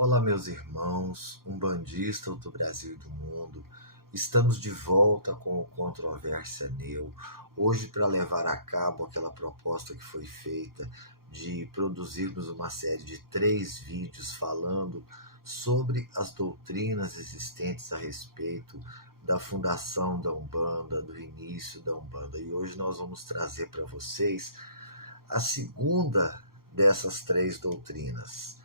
Olá, meus irmãos, umbandistas do Brasil e do mundo. Estamos de volta com o Controvérsia Neu, hoje para levar a cabo aquela proposta que foi feita de produzirmos uma série de 3 vídeos falando sobre as doutrinas existentes a respeito da fundação da Umbanda, do início da Umbanda. E hoje nós vamos trazer para vocês a segunda dessas 3 doutrinas.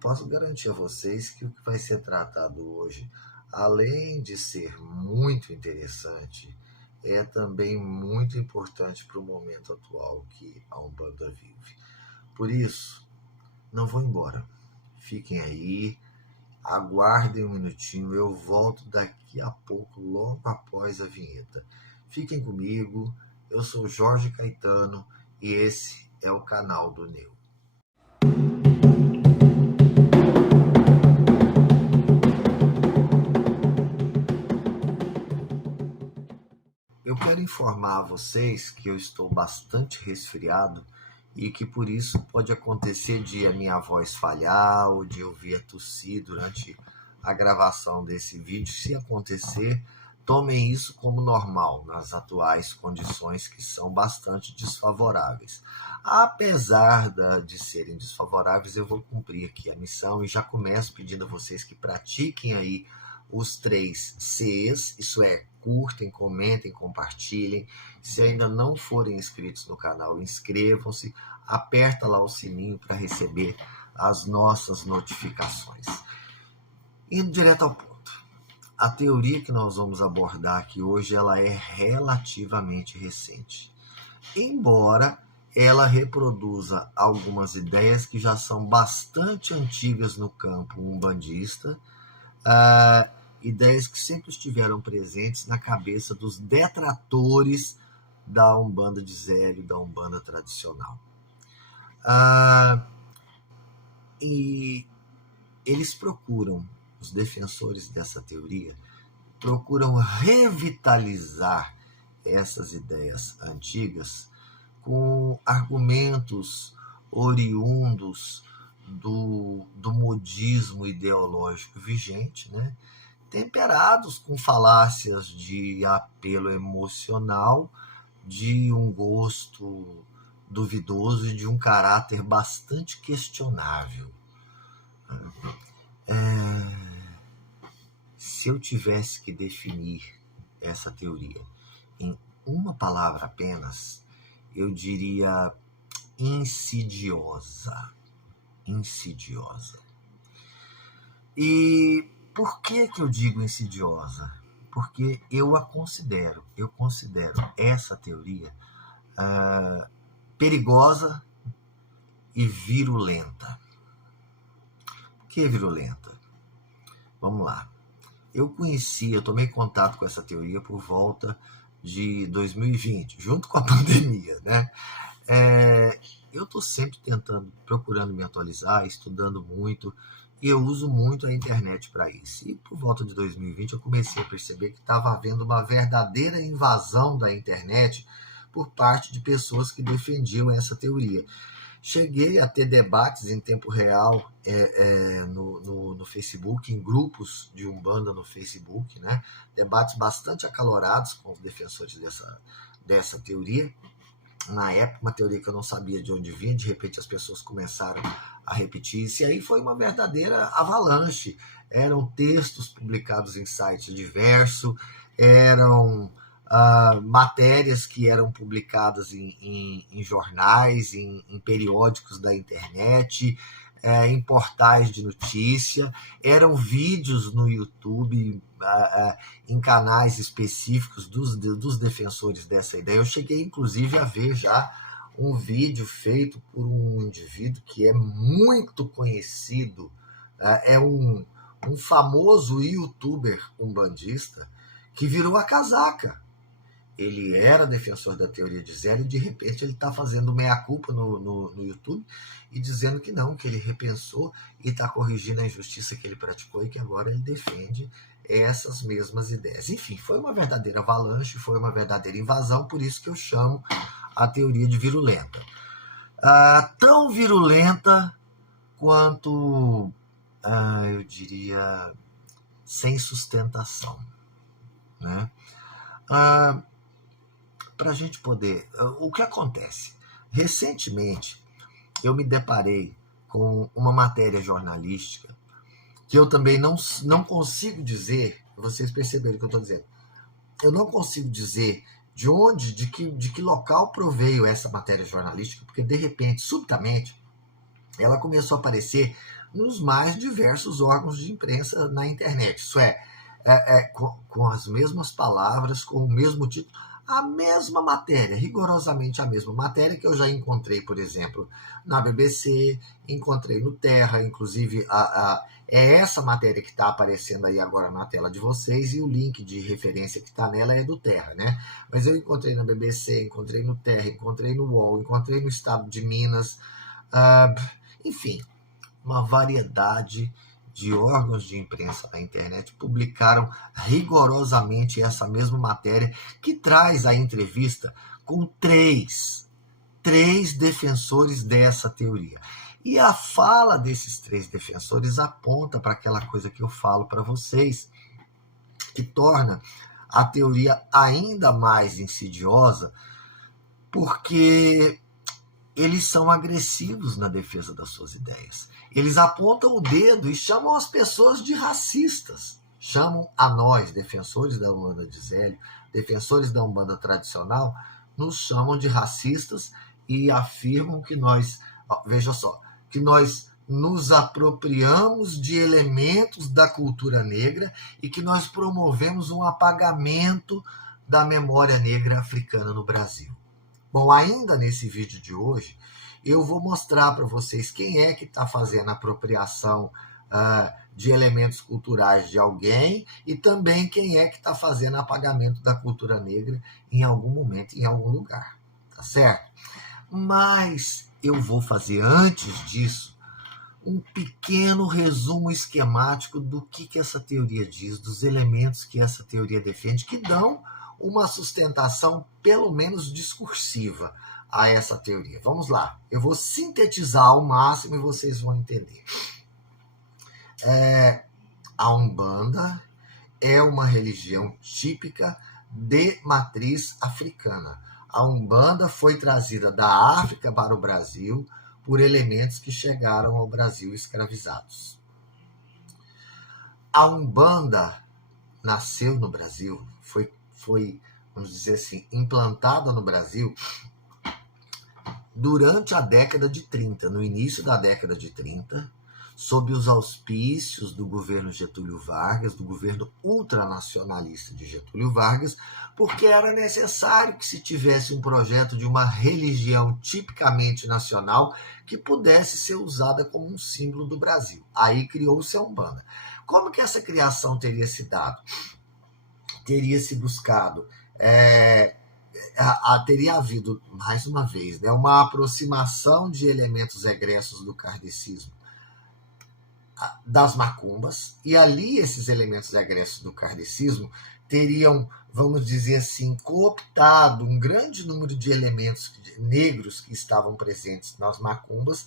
Posso garantir a vocês que o que vai ser tratado hoje, além de ser muito interessante, é também muito importante para o momento atual que a Umbanda vive. Por isso, não vou embora. Fiquem aí, aguardem um minutinho, eu volto daqui a pouco, logo após a vinheta. Fiquem comigo, eu sou Jorge Caetano e esse é o canal do Neu. Eu quero informar a vocês que eu estou bastante resfriado e que por isso pode acontecer de a minha voz falhar ou de eu vir a tossir durante a gravação desse vídeo. Se acontecer, tomem isso como normal nas atuais condições que são bastante desfavoráveis. Apesar de serem desfavoráveis, eu vou cumprir aqui a missão e já começo pedindo a vocês que pratiquem aí os 3 Cs, isso é, curtem, comentem, compartilhem. Se ainda não forem inscritos no canal, inscrevam-se, aperta lá o sininho para receber as nossas notificações. Indo direto ao ponto, a teoria que nós vamos abordar aqui hoje, ela é relativamente recente, embora ela reproduza algumas ideias que já são bastante antigas no campo umbandista, ideias que sempre estiveram presentes na cabeça dos detratores da Umbanda de Zélio, da Umbanda tradicional. E eles procuram, os defensores dessa teoria, procuram revitalizar essas ideias antigas com argumentos oriundos do modismo ideológico vigente, né? Temperados com falácias de apelo emocional, de um gosto duvidoso e de um caráter bastante questionável. Se eu tivesse que definir essa teoria em uma palavra apenas, eu diria insidiosa. Insidiosa. E por que eu digo insidiosa? Porque eu considero essa teoria perigosa e virulenta. Por que virulenta? Vamos lá. Eu tomei contato com essa teoria por volta de 2020, junto com a pandemia, né? Eu estou sempre procurando me atualizar, estudando muito, e eu uso muito a internet para isso. E por volta de 2020 eu comecei a perceber que estava havendo uma verdadeira invasão da internet por parte de pessoas que defendiam essa teoria. Cheguei a ter debates em tempo real no Facebook, em grupos de Umbanda no Facebook, né? Debates bastante acalorados com os defensores dessa teoria. Na época, uma teoria que eu não sabia de onde vinha, de repente as pessoas começaram a repetir isso, e aí foi uma verdadeira avalanche. Eram textos publicados em sites diversos, eram matérias que eram publicadas em jornais, em periódicos da internet, em portais de notícia, eram vídeos no YouTube, em canais específicos dos defensores dessa ideia. Eu cheguei, inclusive, a ver já um vídeo feito por um indivíduo que é muito conhecido, é um famoso youtuber umbandista que virou a casaca. Ele era defensor da teoria de Zélio e de repente ele está fazendo meia-culpa no YouTube e dizendo que não, que ele repensou e está corrigindo a injustiça que ele praticou e que agora ele defende essas mesmas ideias. Enfim, foi uma verdadeira avalanche, foi uma verdadeira invasão, por isso que eu chamo a teoria de virulenta. Tão virulenta quanto eu diria, sem sustentação, né? Para a gente poder... O que acontece? Recentemente, eu me deparei com uma matéria jornalística que eu também não consigo dizer, vocês perceberam o que eu estou dizendo, eu não consigo dizer de onde, de que local proveio essa matéria jornalística, porque de repente, subitamente, ela começou a aparecer nos mais diversos órgãos de imprensa na internet. Isso com as mesmas palavras, com o mesmo título, a mesma matéria, rigorosamente a mesma matéria que eu já encontrei, por exemplo, na BBC, encontrei no Terra, inclusive é essa matéria que está aparecendo aí agora na tela de vocês, e o link de referência que está nela é do Terra, né? Mas eu encontrei na BBC, encontrei no Terra, encontrei no UOL, encontrei no Estado de Minas, enfim, uma variedade de órgãos de imprensa na internet publicaram rigorosamente essa mesma matéria, que traz a entrevista com três defensores dessa teoria. E a fala desses três defensores aponta para aquela coisa que eu falo para vocês, que torna a teoria ainda mais insidiosa, porque eles são agressivos na defesa das suas ideias. Eles apontam o dedo e chamam as pessoas de racistas. Chamam a nós, defensores da Umbanda de Zélio, defensores da Umbanda tradicional, nos chamam de racistas e afirmam que nós, veja só, que nós nos apropriamos de elementos da cultura negra e que nós promovemos um apagamento da memória negra africana no Brasil. Bom, ainda nesse vídeo de hoje, eu vou mostrar para vocês quem é que está fazendo apropriação de elementos culturais de alguém e também quem é que está fazendo apagamento da cultura negra em algum momento, em algum lugar, tá certo? Mas eu vou fazer, antes disso, um pequeno resumo esquemático do que essa teoria diz, dos elementos que essa teoria defende, que dão uma sustentação, pelo menos discursiva, a essa teoria. Vamos lá, eu vou sintetizar ao máximo e vocês vão entender. A Umbanda é uma religião típica de matriz africana. A Umbanda foi trazida da África para o Brasil por elementos que chegaram ao Brasil escravizados. A Umbanda nasceu no Brasil, foi, vamos dizer assim, implantada no Brasil durante a década de 30, no início da década de 30, sob os auspícios do governo Getúlio Vargas, do governo ultranacionalista de Getúlio Vargas, porque era necessário que se tivesse um projeto de uma religião tipicamente nacional que pudesse ser usada como um símbolo do Brasil. Aí criou-se a Umbanda. Como que essa criação teria se dado? Teria se buscado, teria havido, mais uma vez, né, uma aproximação de elementos egressos do kardecismo das macumbas, e ali esses elementos egressos do kardecismo teriam, vamos dizer assim, cooptado um grande número de elementos negros que estavam presentes nas macumbas.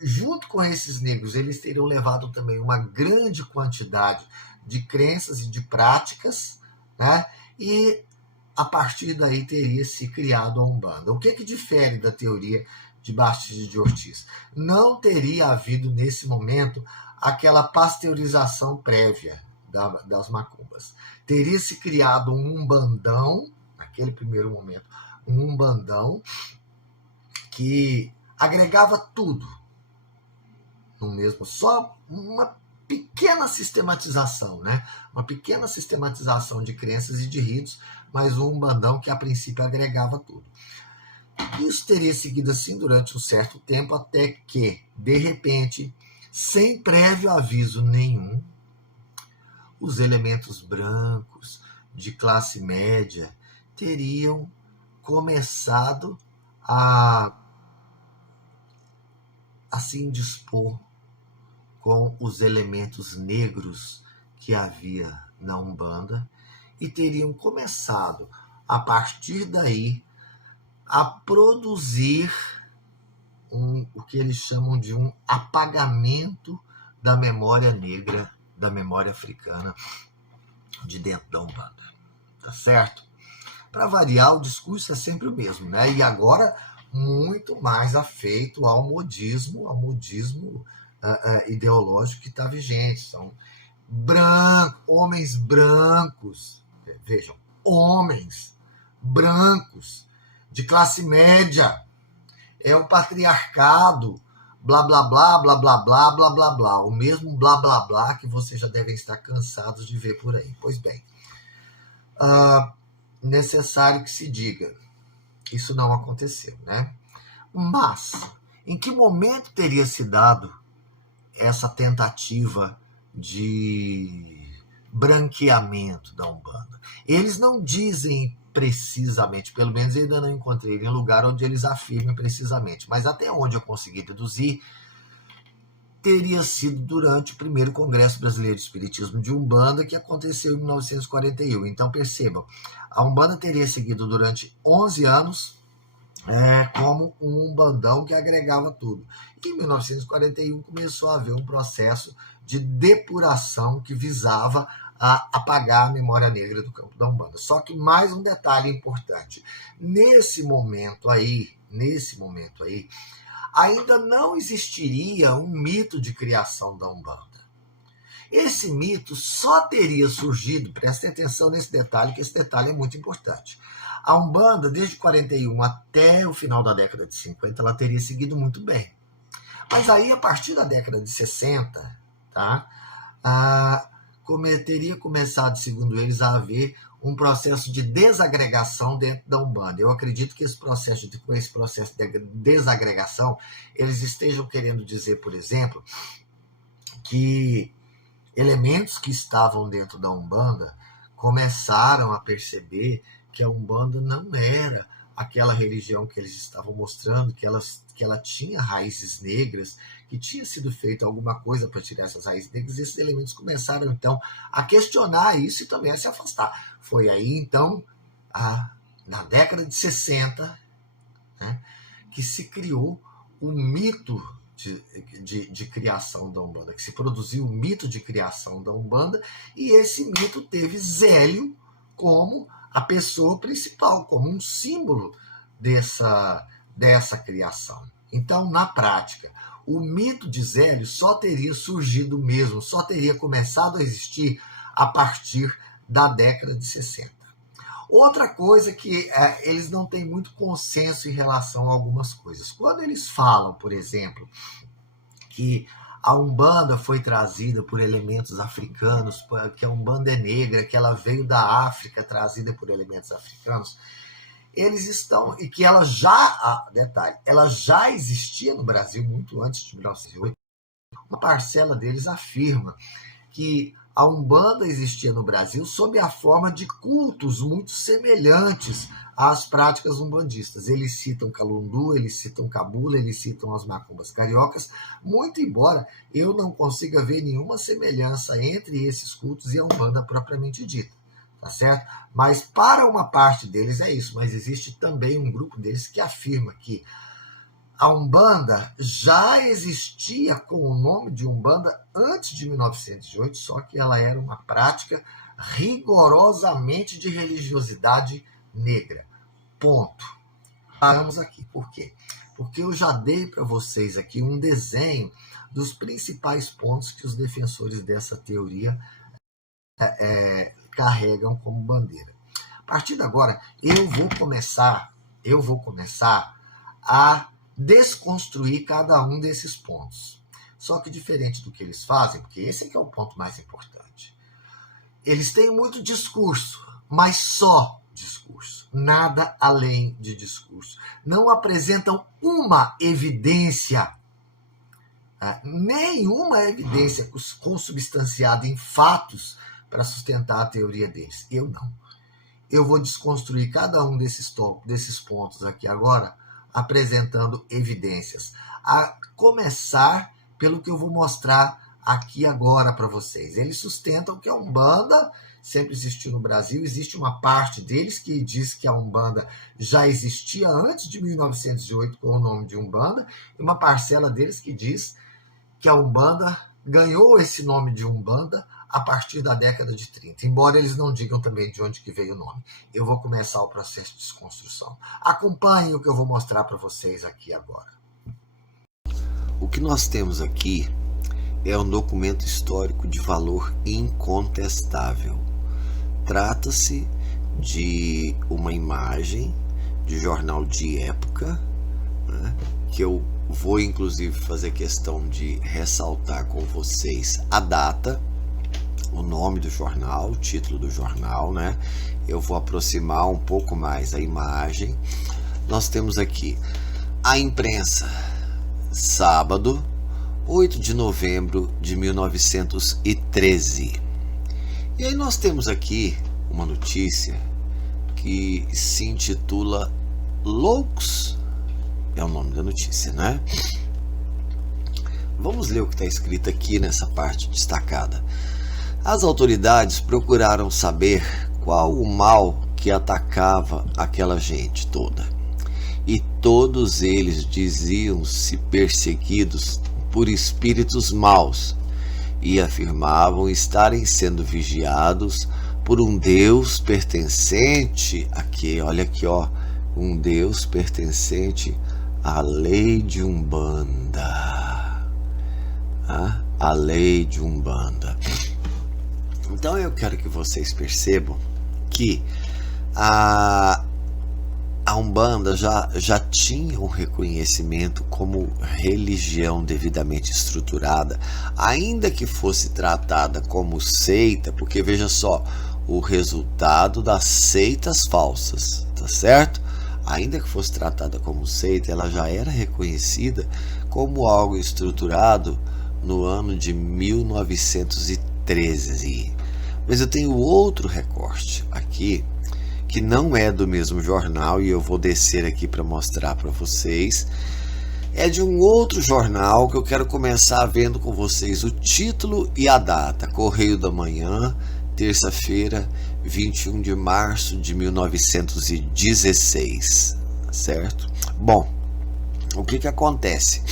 Junto com esses negros, eles teriam levado também uma grande quantidade de crenças e de práticas, né? E a partir daí teria se criado a Umbanda. O que difere da teoria de Bastidas de Ortiz? Não teria havido nesse momento aquela pasteurização prévia das macumbas. Teria se criado um umbandão, naquele primeiro momento, um umbandão que agregava tudo no mesmo, só uma pequena sistematização, né? Uma pequena sistematização de crenças e de ritos, mas um umbandão que a princípio agregava tudo. Isso teria seguido assim durante um certo tempo, até que, de repente, sem prévio aviso nenhum, os elementos brancos de classe média teriam começado a se indispor com os elementos negros que havia na Umbanda e teriam começado, a partir daí, a produzir o que eles chamam de um apagamento da memória negra, da memória africana de dentro da Umbanda. Tá certo? Para variar, o discurso é sempre o mesmo, né? E agora muito mais afeito ao modismo ideológico que está vigente. São homens brancos, vejam, homens brancos de classe média, é o patriarcado, blá blá blá blá blá blá blá blá blá, o mesmo blá blá blá que vocês já devem estar cansados de ver por aí. Pois bem, necessário que se diga, isso não aconteceu, né? Mas em que momento teria se dado essa tentativa de branqueamento da Umbanda? Eles não dizem precisamente, pelo menos eu ainda não encontrei em lugar onde eles afirmem precisamente, mas até onde eu consegui deduzir, teria sido durante o primeiro Congresso Brasileiro de Espiritismo de Umbanda, que aconteceu em 1941. Então, percebam, a Umbanda teria seguido durante 11 anos como um umbandão que agregava tudo. E em 1941 começou a haver um processo de depuração que visava a apagar a memória negra do campo da Umbanda. Só que mais um detalhe importante. Nesse momento aí, ainda não existiria um mito de criação da Umbanda. Esse mito só teria surgido, prestem atenção nesse detalhe, que esse detalhe é muito importante. A Umbanda, desde 41 até o final da década de 50, ela teria seguido muito bem. Mas aí, a partir da década de 60, teria começado, segundo eles, a haver um processo de desagregação dentro da Umbanda. Eu acredito que esse processo de desagregação, eles estejam querendo dizer, por exemplo, que elementos que estavam dentro da Umbanda começaram a perceber que a Umbanda não era aquela religião que eles estavam mostrando, que ela tinha raízes negras, que tinha sido feita alguma coisa para tirar essas raízes negras, e esses elementos começaram, então, a questionar isso e também a se afastar. Foi aí, então, na década de 60, né, que se criou o mito de criação da Umbanda, que se produziu o mito de criação da Umbanda, e esse mito teve Zélio como a pessoa principal, como um símbolo dessa criação. Então, na prática, o mito de Zélio só teria surgido mesmo, só teria começado a existir a partir da década de 60. Outra coisa que eles não têm muito consenso em relação a algumas coisas. Quando eles falam, por exemplo, que a Umbanda foi trazida por elementos africanos, que a Umbanda é negra, que ela veio da África trazida por elementos africanos, eles estão, e que ela já existia no Brasil muito antes de 1908. Uma parcela deles afirma que a Umbanda existia no Brasil sob a forma de cultos muito semelhantes às práticas umbandistas. Eles citam Calundu, eles citam Cabula, eles citam as macumbas cariocas, muito embora eu não consiga ver nenhuma semelhança entre esses cultos e a Umbanda propriamente dita, tá certo? Mas para uma parte deles é isso, mas existe também um grupo deles que afirma que a Umbanda já existia com o nome de Umbanda antes de 1908, só que ela era uma prática rigorosamente de religiosidade negra. Ponto. Paramos aqui. Por quê? Porque eu já dei para vocês aqui um desenho dos principais pontos que os defensores dessa teoria carregam como bandeira. A partir de agora, eu vou começar a desconstruir cada um desses pontos. Só que diferente do que eles fazem, porque esse aqui é o ponto mais importante. Eles têm muito discurso, mas só discurso, nada além de discurso. Não apresentam uma evidência, nenhuma evidência consubstanciada em fatos para sustentar a teoria deles. Eu não. Eu vou desconstruir cada um desses pontos aqui agora, apresentando evidências. A começar pelo que eu vou mostrar aqui agora para vocês. Eles sustentam que a Umbanda sempre existiu no Brasil. Existe uma parte deles que diz que a Umbanda já existia antes de 1908 com o nome de Umbanda, e uma parcela deles que diz que a Umbanda ganhou esse nome de Umbanda a partir da década de 30, embora eles não digam também de onde que veio o nome. Eu vou começar o processo de desconstrução. Acompanhem o que eu vou mostrar para vocês aqui agora. O que nós temos aqui é um documento histórico de valor incontestável. Trata-se de uma imagem de jornal de época, né, que eu vou inclusive fazer questão de ressaltar com vocês a data, o nome do jornal, o título do jornal, né? Eu vou aproximar um pouco mais a imagem. Nós temos aqui a imprensa, sábado, 8 de novembro de 1913. E aí nós temos aqui uma notícia que se intitula Loucos, é o nome da notícia, né? Vamos ler o que está escrito aqui nessa parte destacada. As autoridades procuraram saber qual o mal que atacava aquela gente toda. E todos eles diziam-se perseguidos por espíritos maus e afirmavam estarem sendo vigiados por um Deus pertencente aqui, olha aqui, ó, um Deus pertencente à lei de Umbanda. A lei de Umbanda. Então eu quero que vocês percebam que a Umbanda já tinha um reconhecimento como religião devidamente estruturada, ainda que fosse tratada como seita, porque veja só, o resultado das seitas falsas, tá certo? Ainda que fosse tratada como seita, ela já era reconhecida como algo estruturado no ano de 1913. Mas eu tenho outro recorte aqui, que não é do mesmo jornal, e eu vou descer aqui para mostrar para vocês. É de um outro jornal que eu quero começar vendo com vocês o título e a data. Correio da Manhã, terça-feira, 21 de março de 1916, certo? Bom, o que acontece?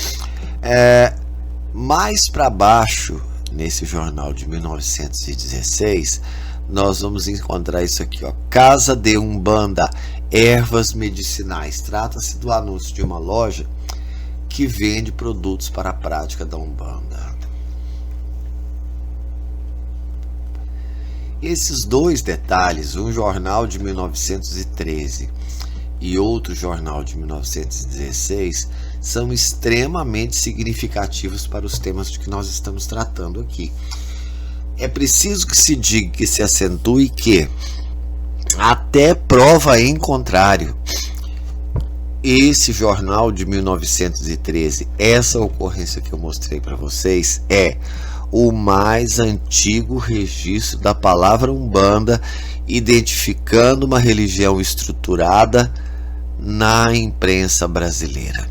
Mais para baixo, nesse jornal de 1916, nós vamos encontrar isso aqui, ó, Casa de Umbanda, ervas medicinais. Trata-se do anúncio de uma loja que vende produtos para a prática da Umbanda. Esses dois detalhes, um jornal de 1913 e outro jornal de 1916, são extremamente significativos para os temas de que nós estamos tratando aqui. É preciso que se diga, que se acentue que, até prova em contrário, esse jornal de 1913, essa ocorrência que eu mostrei para vocês, é o mais antigo registro da palavra Umbanda, identificando uma religião estruturada na imprensa brasileira.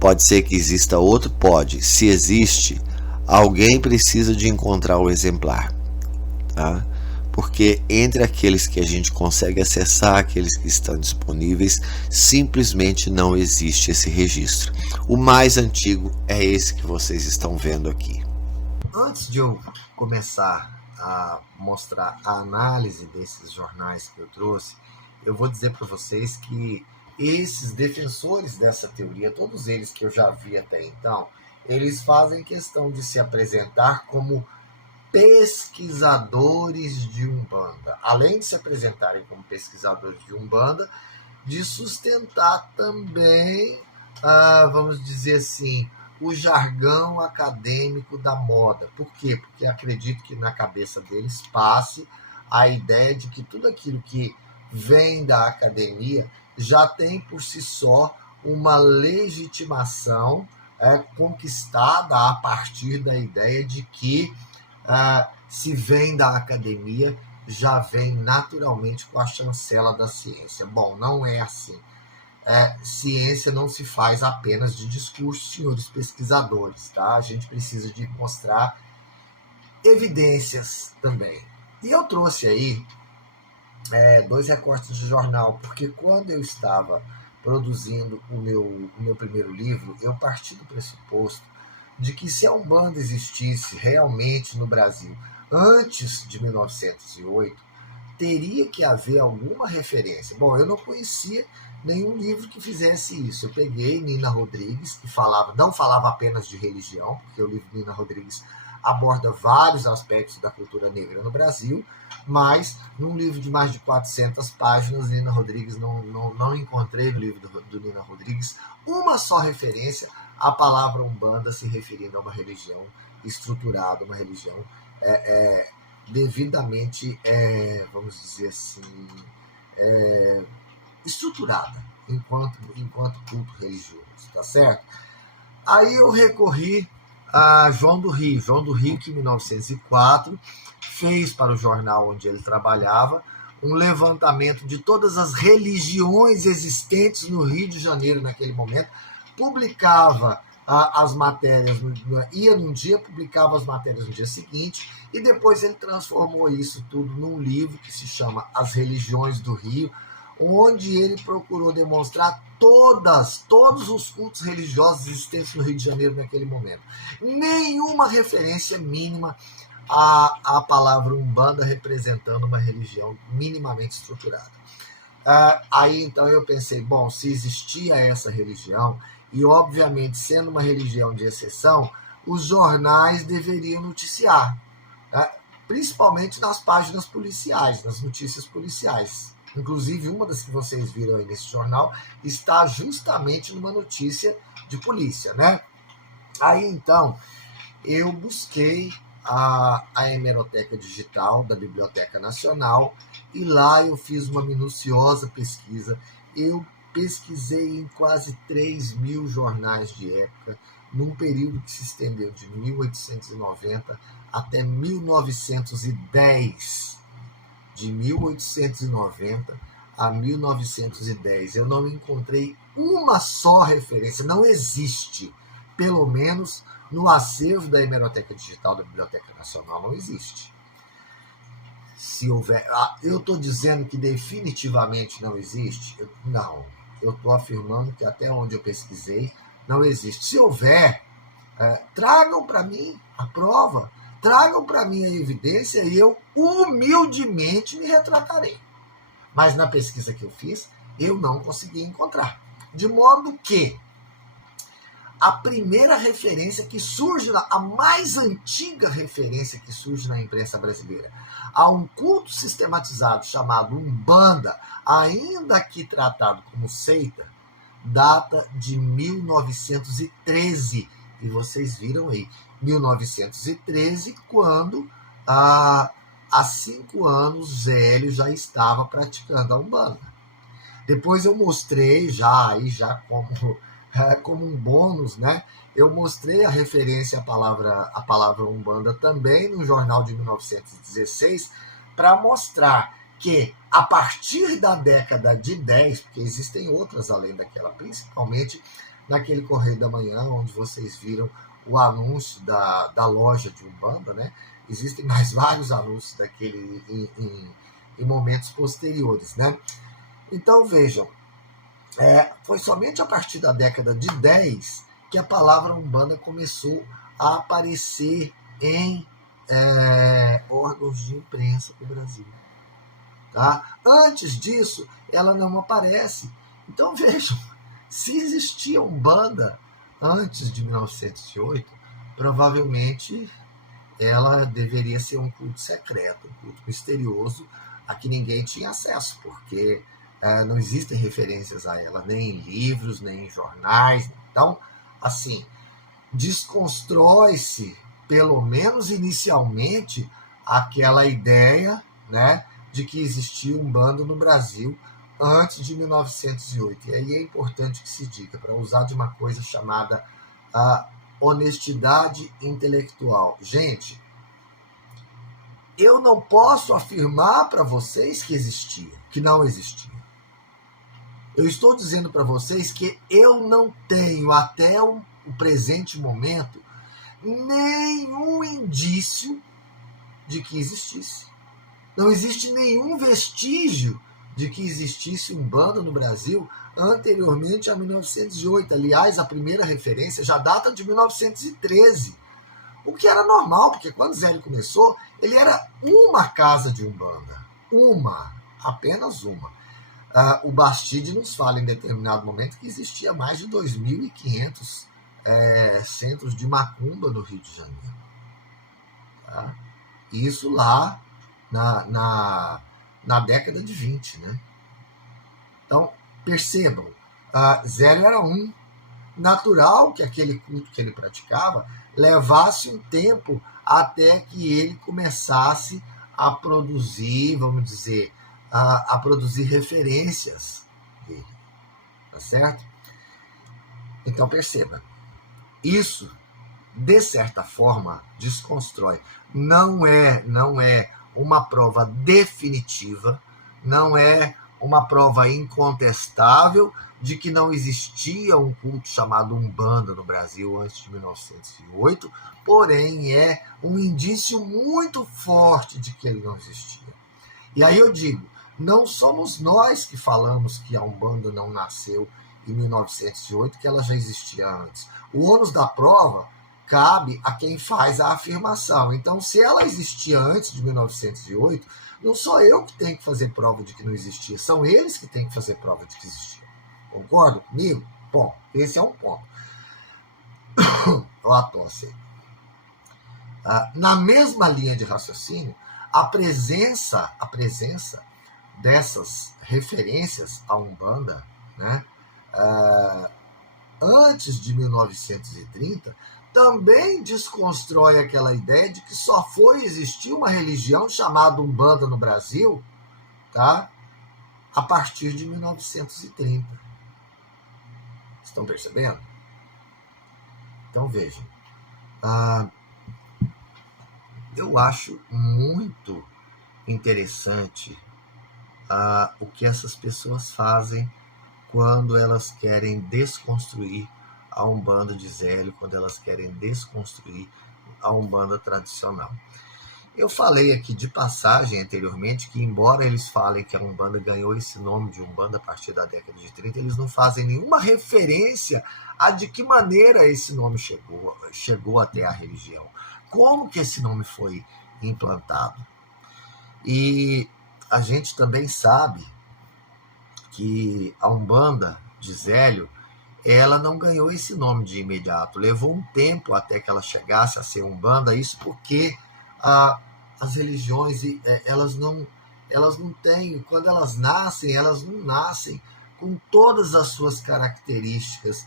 Pode ser que exista outro? Pode. Se existe, alguém precisa de encontrar o exemplar, tá? Porque entre aqueles que a gente consegue acessar, aqueles que estão disponíveis, simplesmente não existe esse registro. O mais antigo é esse que vocês estão vendo aqui. Antes de eu começar a mostrar a análise desses jornais que eu trouxe, eu vou dizer para vocês que esses defensores dessa teoria, todos eles que eu já vi até então, eles fazem questão de se apresentar como pesquisadores de Umbanda. Além de se apresentarem como pesquisadores de Umbanda, de sustentar também, vamos dizer assim, o jargão acadêmico da moda. Por quê? Porque acredito que na cabeça deles passe a ideia de que tudo aquilo que vem da academia já tem por si só uma legitimação conquistada a partir da ideia de que se vem da academia, já vem naturalmente com a chancela da ciência. Bom, não é assim. Ciência não se faz apenas de discurso, senhores pesquisadores, tá? A gente precisa de mostrar evidências também. E eu trouxe aí dois recortes de jornal, porque quando eu estava produzindo o meu primeiro livro, eu parti do pressuposto de que se a Umbanda existisse realmente no Brasil antes de 1908, teria que haver alguma referência. Bom, eu não conhecia nenhum livro que fizesse isso. Eu peguei Nina Rodrigues, que não falava apenas de religião, porque o livro de Nina Rodrigues aborda vários aspectos da cultura negra no Brasil, mas num livro de mais de 400 páginas, Nina Rodrigues, não encontrei no livro do Nina Rodrigues uma só referência à palavra Umbanda se referindo a uma religião estruturada, uma religião devidamente, vamos dizer assim, estruturada enquanto culto religioso, tá certo? Aí eu recorri a João do Rio. João do Rio, que em 1904 fez para o jornal onde ele trabalhava um levantamento de todas as religiões existentes no Rio de Janeiro naquele momento, publicava as matérias, ia num dia, publicava as matérias no dia seguinte, e depois ele transformou isso tudo num livro que se chama As Religiões do Rio, onde ele procurou demonstrar todos os cultos religiosos existentes no Rio de Janeiro naquele momento. Nenhuma referência mínima à palavra Umbanda representando uma religião minimamente estruturada. Aí então eu pensei, bom, se existia essa religião, e obviamente sendo uma religião de exceção, os jornais deveriam noticiar, principalmente nas páginas policiais, nas notícias policiais. Inclusive, uma das que vocês viram aí nesse jornal está justamente numa notícia de polícia, né? Aí, então, eu busquei a hemeroteca digital da Biblioteca Nacional e lá eu fiz uma minuciosa pesquisa. Eu pesquisei em quase 3.000 jornais de época, num período que se estendeu de 1890 até 1910. De 1890 a 1910. Eu não encontrei uma só referência, não existe, pelo menos no acervo da Hemeroteca Digital da Biblioteca Nacional, não existe. Se houver, eu estou dizendo que definitivamente não existe? Não, eu estou afirmando que até onde eu pesquisei, não existe. Se houver, tragam para mim a prova, tragam para mim a evidência e eu humildemente me retratarei. Mas na pesquisa que eu fiz, eu não consegui encontrar. De modo que a primeira referência que surge, a mais antiga referência que surge na imprensa brasileira, a um culto sistematizado chamado Umbanda, ainda que tratado como seita, data de 1913. E vocês viram aí, 1913, quando há 5 anos Zélio já estava praticando a Umbanda. Depois eu mostrei, já como um bônus, né? Eu mostrei a referência à palavra Umbanda também no jornal de 1916, para mostrar que a partir da década de 10, porque existem outras além daquela, principalmente naquele Correio da Manhã, onde vocês viram o anúncio da loja de Umbanda, né? Existem mais vários anúncios daquele em momentos posteriores, né? Então, vejam, foi somente a partir da década de 10 que a palavra Umbanda começou a aparecer em órgãos de imprensa do Brasil. Tá? Antes disso, ela não aparece. Então, vejam, se existia Umbanda antes de 1908, provavelmente ela deveria ser um culto secreto, um culto misterioso, a que ninguém tinha acesso, porque não existem referências a ela, nem em livros, nem em jornais. Então, assim, desconstrói-se, pelo menos inicialmente, aquela ideia, né, de que existia Umbanda no Brasil antes de 1908. E aí é importante que se diga, para usar de uma coisa chamada honestidade intelectual. Gente, eu não posso afirmar para vocês que existia, que não existia. Eu estou dizendo para vocês que eu não tenho, até o presente momento, nenhum indício de que existisse. Não existe nenhum vestígio de que existisse Umbanda no Brasil anteriormente a 1908. Aliás, a primeira referência já data de 1913. O que era normal, porque quando Zélio começou, ele era uma casa de Umbanda. Apenas uma. O Bastide nos fala em determinado momento que existia mais de 2.500 centros de macumba no Rio de Janeiro. Tá? Isso lá na década de 20, né? Então, percebam, Zélio era natural que aquele culto que ele praticava levasse um tempo até que ele começasse a produzir, vamos dizer, a produzir referências dele, tá certo? Então, perceba, isso, de certa forma, desconstrói. Não é uma prova definitiva, não é uma prova incontestável de que não existia um culto chamado Umbanda no Brasil antes de 1908, porém é um indício muito forte de que ele não existia. E aí eu digo, não somos nós que falamos que a Umbanda não nasceu em 1908, que ela já existia antes. O ônus da prova cabe a quem faz a afirmação. Então, se ela existia antes de 1908, não sou eu que tenho que fazer prova de que não existia, são eles que têm que fazer prova de que existia. Concorda comigo? Bom, esse é um ponto. Olha a tosse aí. Na mesma linha de raciocínio, a presença dessas referências à Umbanda, né, antes de 1930, também desconstrói aquela ideia de que só foi existir uma religião chamada Umbanda no Brasil, tá, a partir de 1930. Estão percebendo? Então vejam, eu acho muito interessante o que essas pessoas fazem quando elas querem desconstruir a Umbanda de Zélio, quando elas querem desconstruir a Umbanda tradicional. Eu falei aqui de passagem anteriormente que, embora eles falem que a Umbanda ganhou esse nome de Umbanda a partir da década de 30, eles não fazem nenhuma referência a de que maneira esse nome chegou até a religião. Como que esse nome foi implantado? E a gente também sabe que a Umbanda de Zélio, ela não ganhou esse nome de imediato. Levou um tempo até que ela chegasse a ser Umbanda, isso porque as religiões, elas não têm, quando elas não nascem com todas as suas características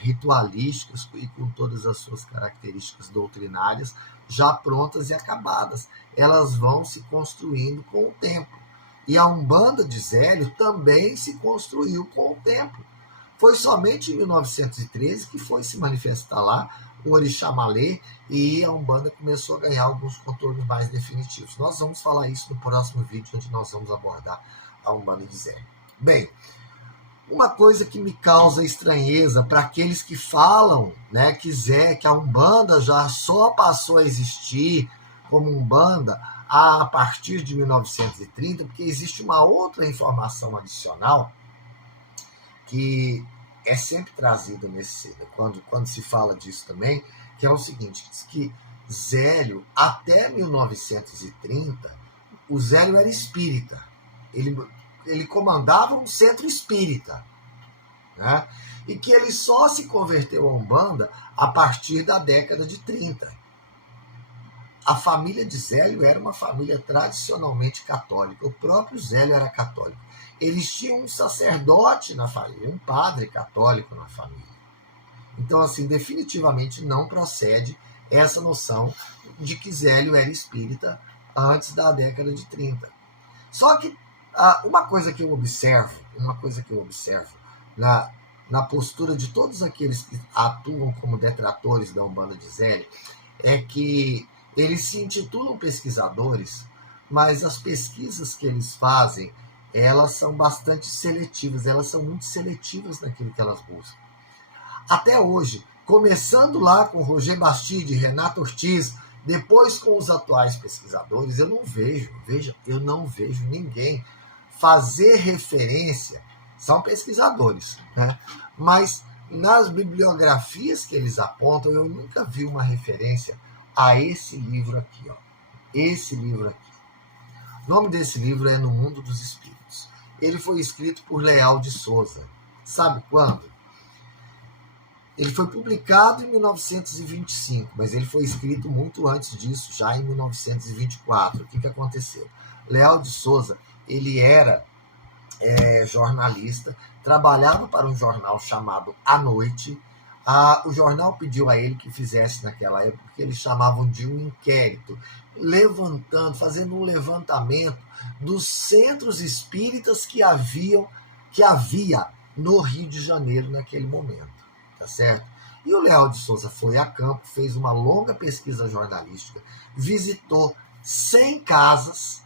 ritualísticas e com todas as suas características doutrinárias já prontas e acabadas. Elas vão se construindo com o tempo. E a Umbanda de Zélio também se construiu com o tempo. Foi somente em 1913 que foi se manifestar lá o Orixá Malê e a Umbanda começou a ganhar alguns contornos mais definitivos. Nós vamos falar isso no próximo vídeo, onde nós vamos abordar a Umbanda de Zélio. Bem, uma coisa que me causa estranheza para aqueles que falam, né, que a Umbanda já só passou a existir como Umbanda a partir de 1930, porque existe uma outra informação adicional que é sempre trazida quando se fala disso também, que é o seguinte, que Zélio, até 1930, o Zélio era espírita. Ele comandava um centro espírita, né? E que ele só se converteu à Umbanda a partir da década de 30. A família de Zélio era uma família tradicionalmente católica. O próprio Zélio era católico. Eles tinham um sacerdote na família, um padre católico na família. Então, assim, definitivamente não procede essa noção de que Zélio era espírita antes da década de 30. Só que uma coisa que eu observo na postura de todos aqueles que atuam como detratores da Umbanda de Zélio é que eles se intitulam pesquisadores, mas as pesquisas que eles fazem, elas são bastante seletivas, elas são muito seletivas naquilo que elas buscam. Até hoje, começando lá com Roger Bastide, Renato Ortiz Depois, com os atuais pesquisadores, eu não vejo ninguém fazer referência, são pesquisadores, né? Mas nas bibliografias que eles apontam, eu nunca vi uma referência a esse livro aqui, ó. Esse livro aqui. O nome desse livro é No Mundo dos Espíritos. Ele foi escrito por Leal de Souza. Sabe quando? Ele foi publicado em 1925, mas ele foi escrito muito antes disso, já em 1924. O que aconteceu? Leal de Souza, ele era jornalista, trabalhava para um jornal chamado A Noite. O jornal pediu a ele que fizesse naquela época, que eles chamavam de um inquérito, fazendo um levantamento dos centros espíritas que havia no Rio de Janeiro naquele momento, tá certo? E o Leal de Souza foi a campo, fez uma longa pesquisa jornalística, visitou 100 casas,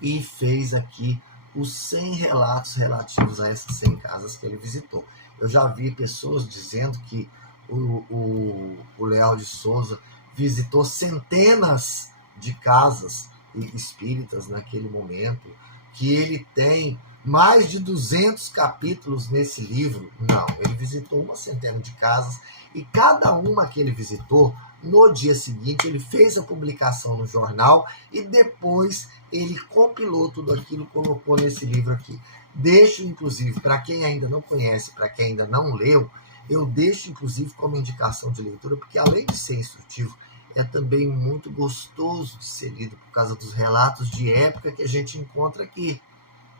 e fez aqui os 100 relatos relativos a essas 100 casas que ele visitou. Eu já vi pessoas dizendo que o Leal de Souza visitou centenas de casas espíritas naquele momento, que ele tem mais de 200 capítulos nesse livro. Não, ele visitou uma centena de casas, e cada uma que ele visitou, no dia seguinte, ele fez a publicação no jornal, e depois ele compilou tudo aquilo, colocou nesse livro aqui. Deixo, inclusive, para quem ainda não conhece, para quem ainda não leu, eu deixo, inclusive, como indicação de leitura, porque além de ser instrutivo, é também muito gostoso de ser lido, por causa dos relatos de época que a gente encontra aqui,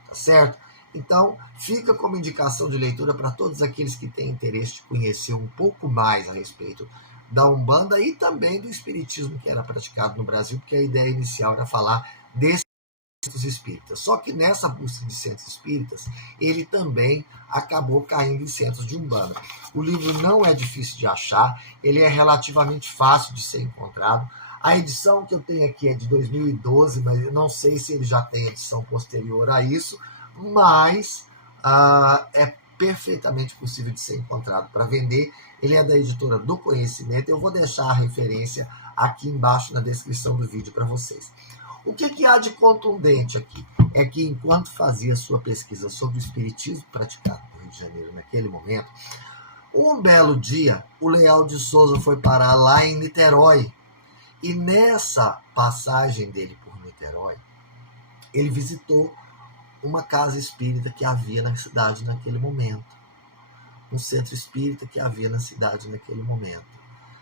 tá certo? Então, fica como indicação de leitura para todos aqueles que têm interesse de conhecer um pouco mais a respeito da Umbanda e também do espiritismo que era praticado no Brasil, porque a ideia inicial era falar desses centros espíritas. Só que nessa busca de centros espíritas, ele também acabou caindo em centros de Umbanda. O livro não é difícil de achar, ele é relativamente fácil de ser encontrado. A edição que eu tenho aqui é de 2012, mas eu não sei se ele já tem edição posterior a isso, mas é perfeitamente possível de ser encontrado para vender. Ele é da editora do Conhecimento. Eu vou deixar a referência aqui embaixo na descrição do vídeo para vocês. O que há de contundente aqui? É que enquanto fazia sua pesquisa sobre o espiritismo praticado no Rio de Janeiro naquele momento, um belo dia, o Leal de Souza foi parar lá em Niterói. E nessa passagem dele por Niterói, ele visitou uma casa espírita que havia na cidade naquele momento. Um centro espírita que havia na cidade naquele momento.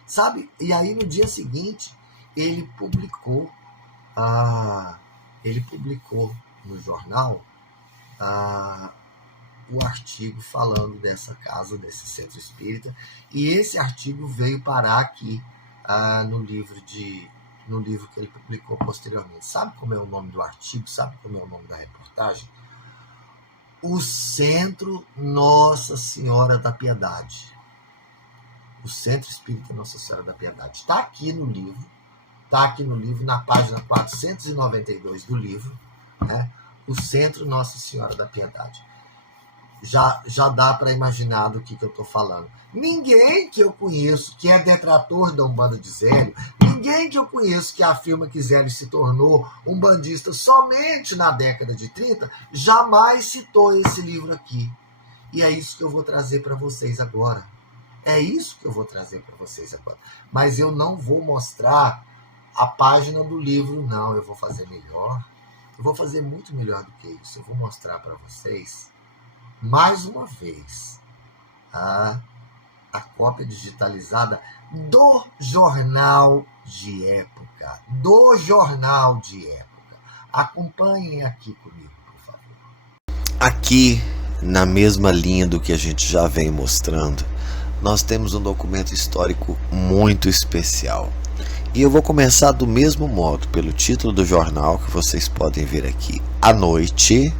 Sabe? E aí, no dia seguinte, ele publicou no jornal o artigo falando dessa casa, desse centro espírita, e esse artigo veio parar aqui no livro que ele publicou posteriormente. Sabe como é o nome do artigo? Sabe como é o nome da reportagem? O Centro Nossa Senhora da Piedade. O Centro Espírita Nossa Senhora da Piedade. Está aqui no livro, na página 492 do livro, né? O Centro Nossa Senhora da Piedade. Já dá para imaginar do que eu estou falando. Ninguém que eu conheço que é detrator da Umbanda de Zélio, ninguém que eu conheço que afirma que Zélio se tornou umbandista somente na década de 30, jamais citou esse livro aqui. E é isso que eu vou trazer para vocês agora. Mas eu não vou mostrar a página do livro, não. Eu vou fazer melhor. Eu vou fazer muito melhor do que isso. Eu vou mostrar para vocês, mais uma vez, a cópia digitalizada do jornal de época. Acompanhem aqui comigo, por favor. Aqui, na mesma linha do que a gente já vem mostrando, nós temos um documento histórico muito especial. E eu vou começar do mesmo modo, pelo título do jornal, que vocês podem ver aqui, A Noite, e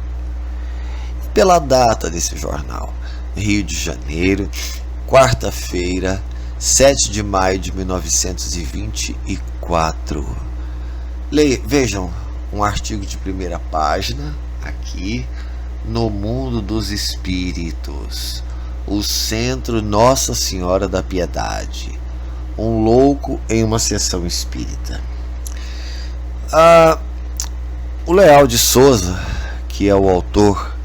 pela data desse jornal, Rio de Janeiro, quarta-feira, 7 de maio de 1924. Vejam, um artigo de primeira página, aqui, No Mundo dos Espíritos, o Centro Nossa Senhora da Piedade, um louco em uma sessão espírita. O Leal de Souza, que é o autor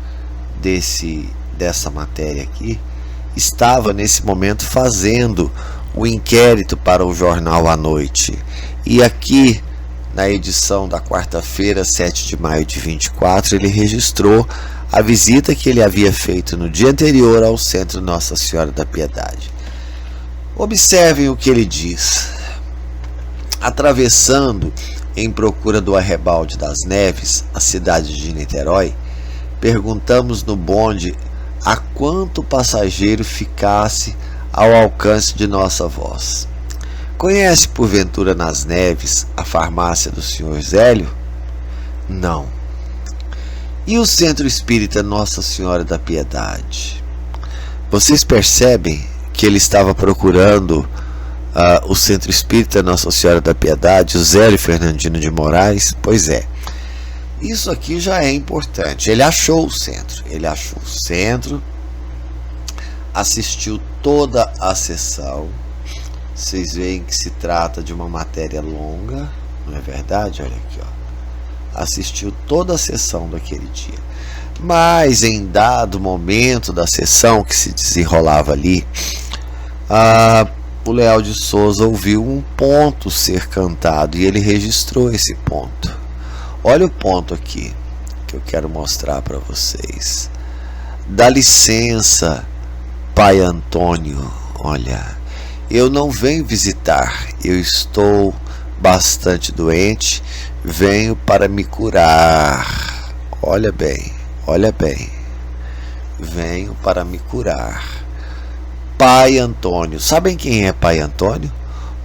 dessa matéria aqui, estava nesse momento fazendo o inquérito para o jornal à noite. E aqui, na edição da quarta-feira, 7 de maio de 24, ele registrou a visita que ele havia feito no dia anterior ao Centro Nossa Senhora da Piedade. Observem o que ele diz. Atravessando em procura do Arrabalde das Neves, a cidade de Niterói, perguntamos no bonde a quanto passageiro ficasse ao alcance de nossa voz. Conhece porventura nas Neves a farmácia do Sr. Zélio? Não. E o Centro Espírita Nossa Senhora da Piedade? Vocês percebem que ele estava procurando o Centro Espírita Nossa Senhora da Piedade, o Zélio Fernandino de Moraes? Pois é. Isso aqui já é importante. Ele achou o centro, assistiu toda a sessão. Vocês veem que se trata de uma matéria longa, não é verdade? Olha aqui, ó. Assistiu toda a sessão daquele dia. Mas em dado momento da sessão que se desenrolava ali, o Leal de Souza ouviu um ponto ser cantado e ele registrou esse ponto. Olha o ponto aqui que eu quero mostrar para vocês. Dá licença, Pai Antônio. Olha, eu não venho visitar, eu estou bastante doente, venho para me curar. Olha bem, venho para me curar. Pai Antônio, sabem quem é Pai Antônio?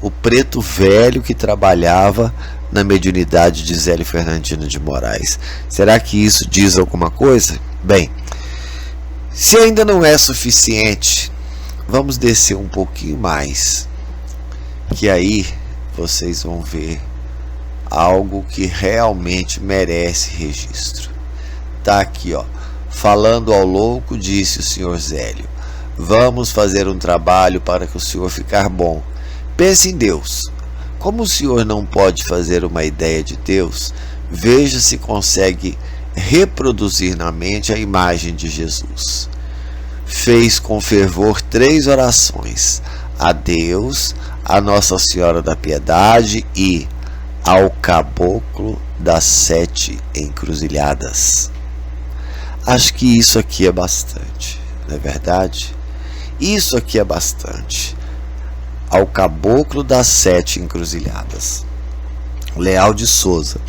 O preto velho que trabalhava na mediunidade de Zélio Fernandino de Moraes. Será que isso diz alguma coisa? Bem, se ainda não é suficiente, vamos descer um pouquinho mais, que aí vocês vão ver algo que realmente merece registro. Tá aqui, ó. Falando ao louco, disse o Sr. Zélio: vamos fazer um trabalho para que o senhor ficar bom. Pense em Deus. Como o senhor não pode fazer uma ideia de Deus, veja se consegue reproduzir na mente a imagem de Jesus. Fez com fervor 3 orações: a Deus, a Nossa Senhora da Piedade e ao Caboclo das 7 Encruzilhadas. Acho que isso aqui é bastante, não é verdade? Isso aqui é bastante. Ao Caboclo das 7 Encruzilhadas. Leal de Souza,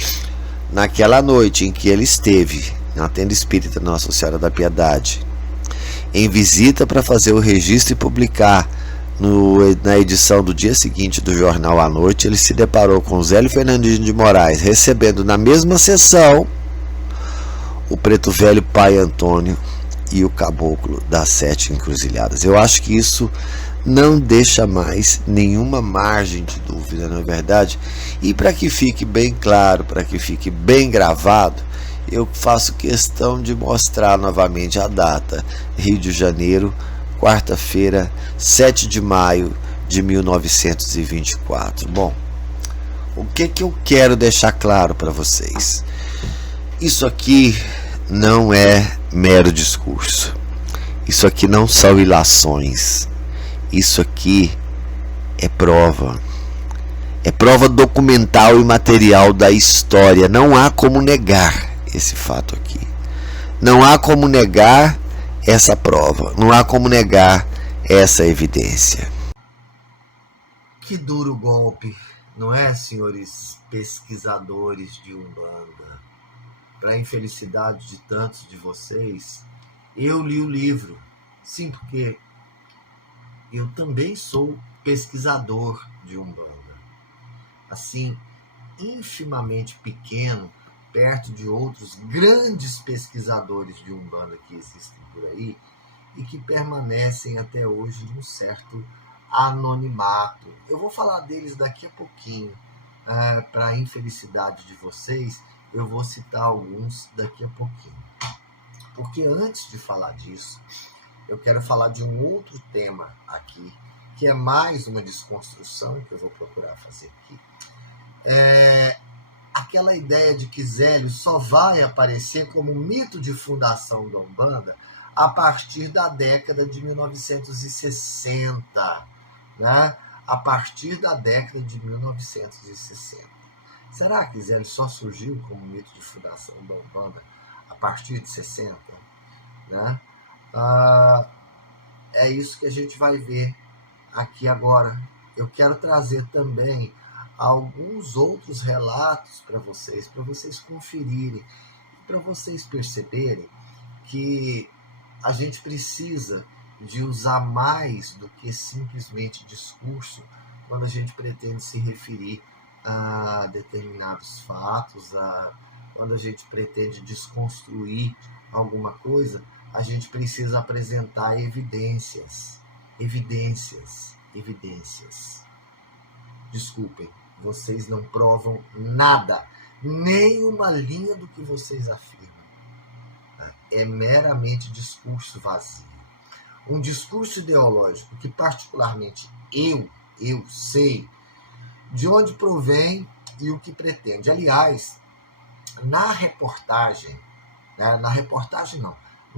naquela noite em que ele esteve na tenda espírita Nossa Senhora da Piedade, em visita para fazer o registro e publicar na edição do dia seguinte do jornal à noite, ele se deparou com Zélio Fernandino de Moraes, recebendo na mesma sessão o preto velho Pai Antônio e o Caboclo das 7 Encruzilhadas. Eu acho que isso não deixa mais nenhuma margem de dúvida, não é verdade? E para que fique bem claro, para que fique bem gravado, eu faço questão de mostrar novamente a data: Rio de Janeiro, quarta-feira, 7 de maio de 1924. Bom, o que eu quero deixar claro para vocês? Isso aqui não é mero discurso. Isso aqui não são ilações. Isso aqui é prova. É prova documental e material da história. Não há como negar esse fato aqui. Não há como negar essa prova. Não há como negar essa evidência. Que duro golpe, não é, senhores pesquisadores de Umbanda? Para a infelicidade de tantos de vocês, eu li o livro. Sim, porque eu também sou pesquisador de Umbanda. Assim, infimamente pequeno, perto de outros grandes pesquisadores de Umbanda que existem por aí e que permanecem até hoje num certo anonimato. Eu vou falar deles daqui a pouquinho. Para a infelicidade de vocês, eu vou citar alguns daqui a pouquinho. Porque antes de falar disso, eu quero falar de um outro tema aqui, que é mais uma desconstrução que eu vou procurar fazer aqui, aquela ideia de que Zélio só vai aparecer como mito de fundação da Umbanda a partir da década de 1960, né? A partir da década de 1960. Será que Zélio só surgiu como mito de fundação da Umbanda a partir de 60? Né? É isso que a gente vai ver aqui agora. Eu quero trazer também alguns outros relatos para vocês conferirem, para vocês perceberem que a gente precisa de usar mais do que simplesmente discurso quando a gente pretende se referir a determinados fatos, quando a gente pretende desconstruir alguma coisa, a gente precisa apresentar evidências. Desculpem, vocês não provam nada, nem uma linha do que vocês afirmam. É meramente discurso vazio. Um discurso ideológico que particularmente eu sei de onde provém e o que pretende. Aliás, na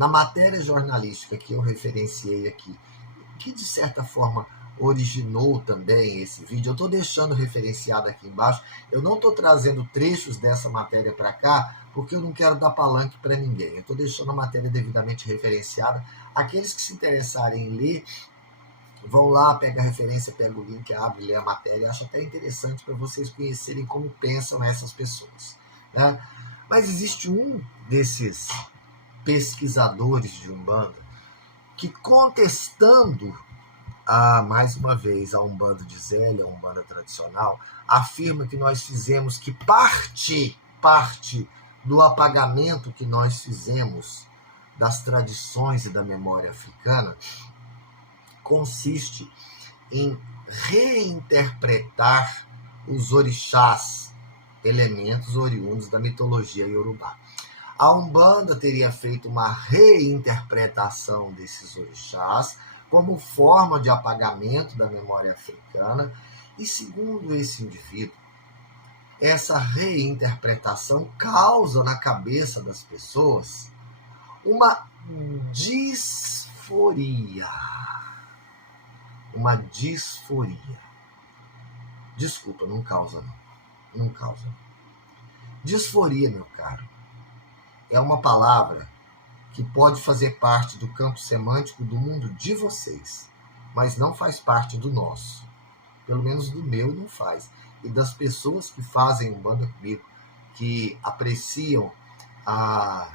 matéria jornalística que eu referenciei aqui, que de certa forma originou também esse vídeo, eu estou deixando referenciado aqui embaixo, eu não estou trazendo trechos dessa matéria para cá, porque eu não quero dar palanque para ninguém, eu estou deixando a matéria devidamente referenciada. Aqueles que se interessarem em ler, vão lá, pega a referência, pega o link, abre, lê a matéria, acho até interessante para vocês conhecerem como pensam essas pessoas, né? Mas existe um desses pesquisadores de Umbanda que, contestando mais uma vez a Umbanda de Zélio, a Umbanda tradicional, afirma que nós fizemos, que parte do apagamento que nós fizemos das tradições e da memória africana consiste em reinterpretar os orixás, elementos oriundos da mitologia iorubá. A Umbanda teria feito uma reinterpretação desses orixás como forma de apagamento da memória africana, e segundo esse indivíduo, essa reinterpretação causa na cabeça das pessoas uma disforia. Desculpa, não causa não. Disforia, meu caro, é uma palavra que pode fazer parte do campo semântico do mundo de vocês, mas não faz parte do nosso. Pelo menos do meu não faz. E das pessoas que fazem Umbanda comigo, que apreciam a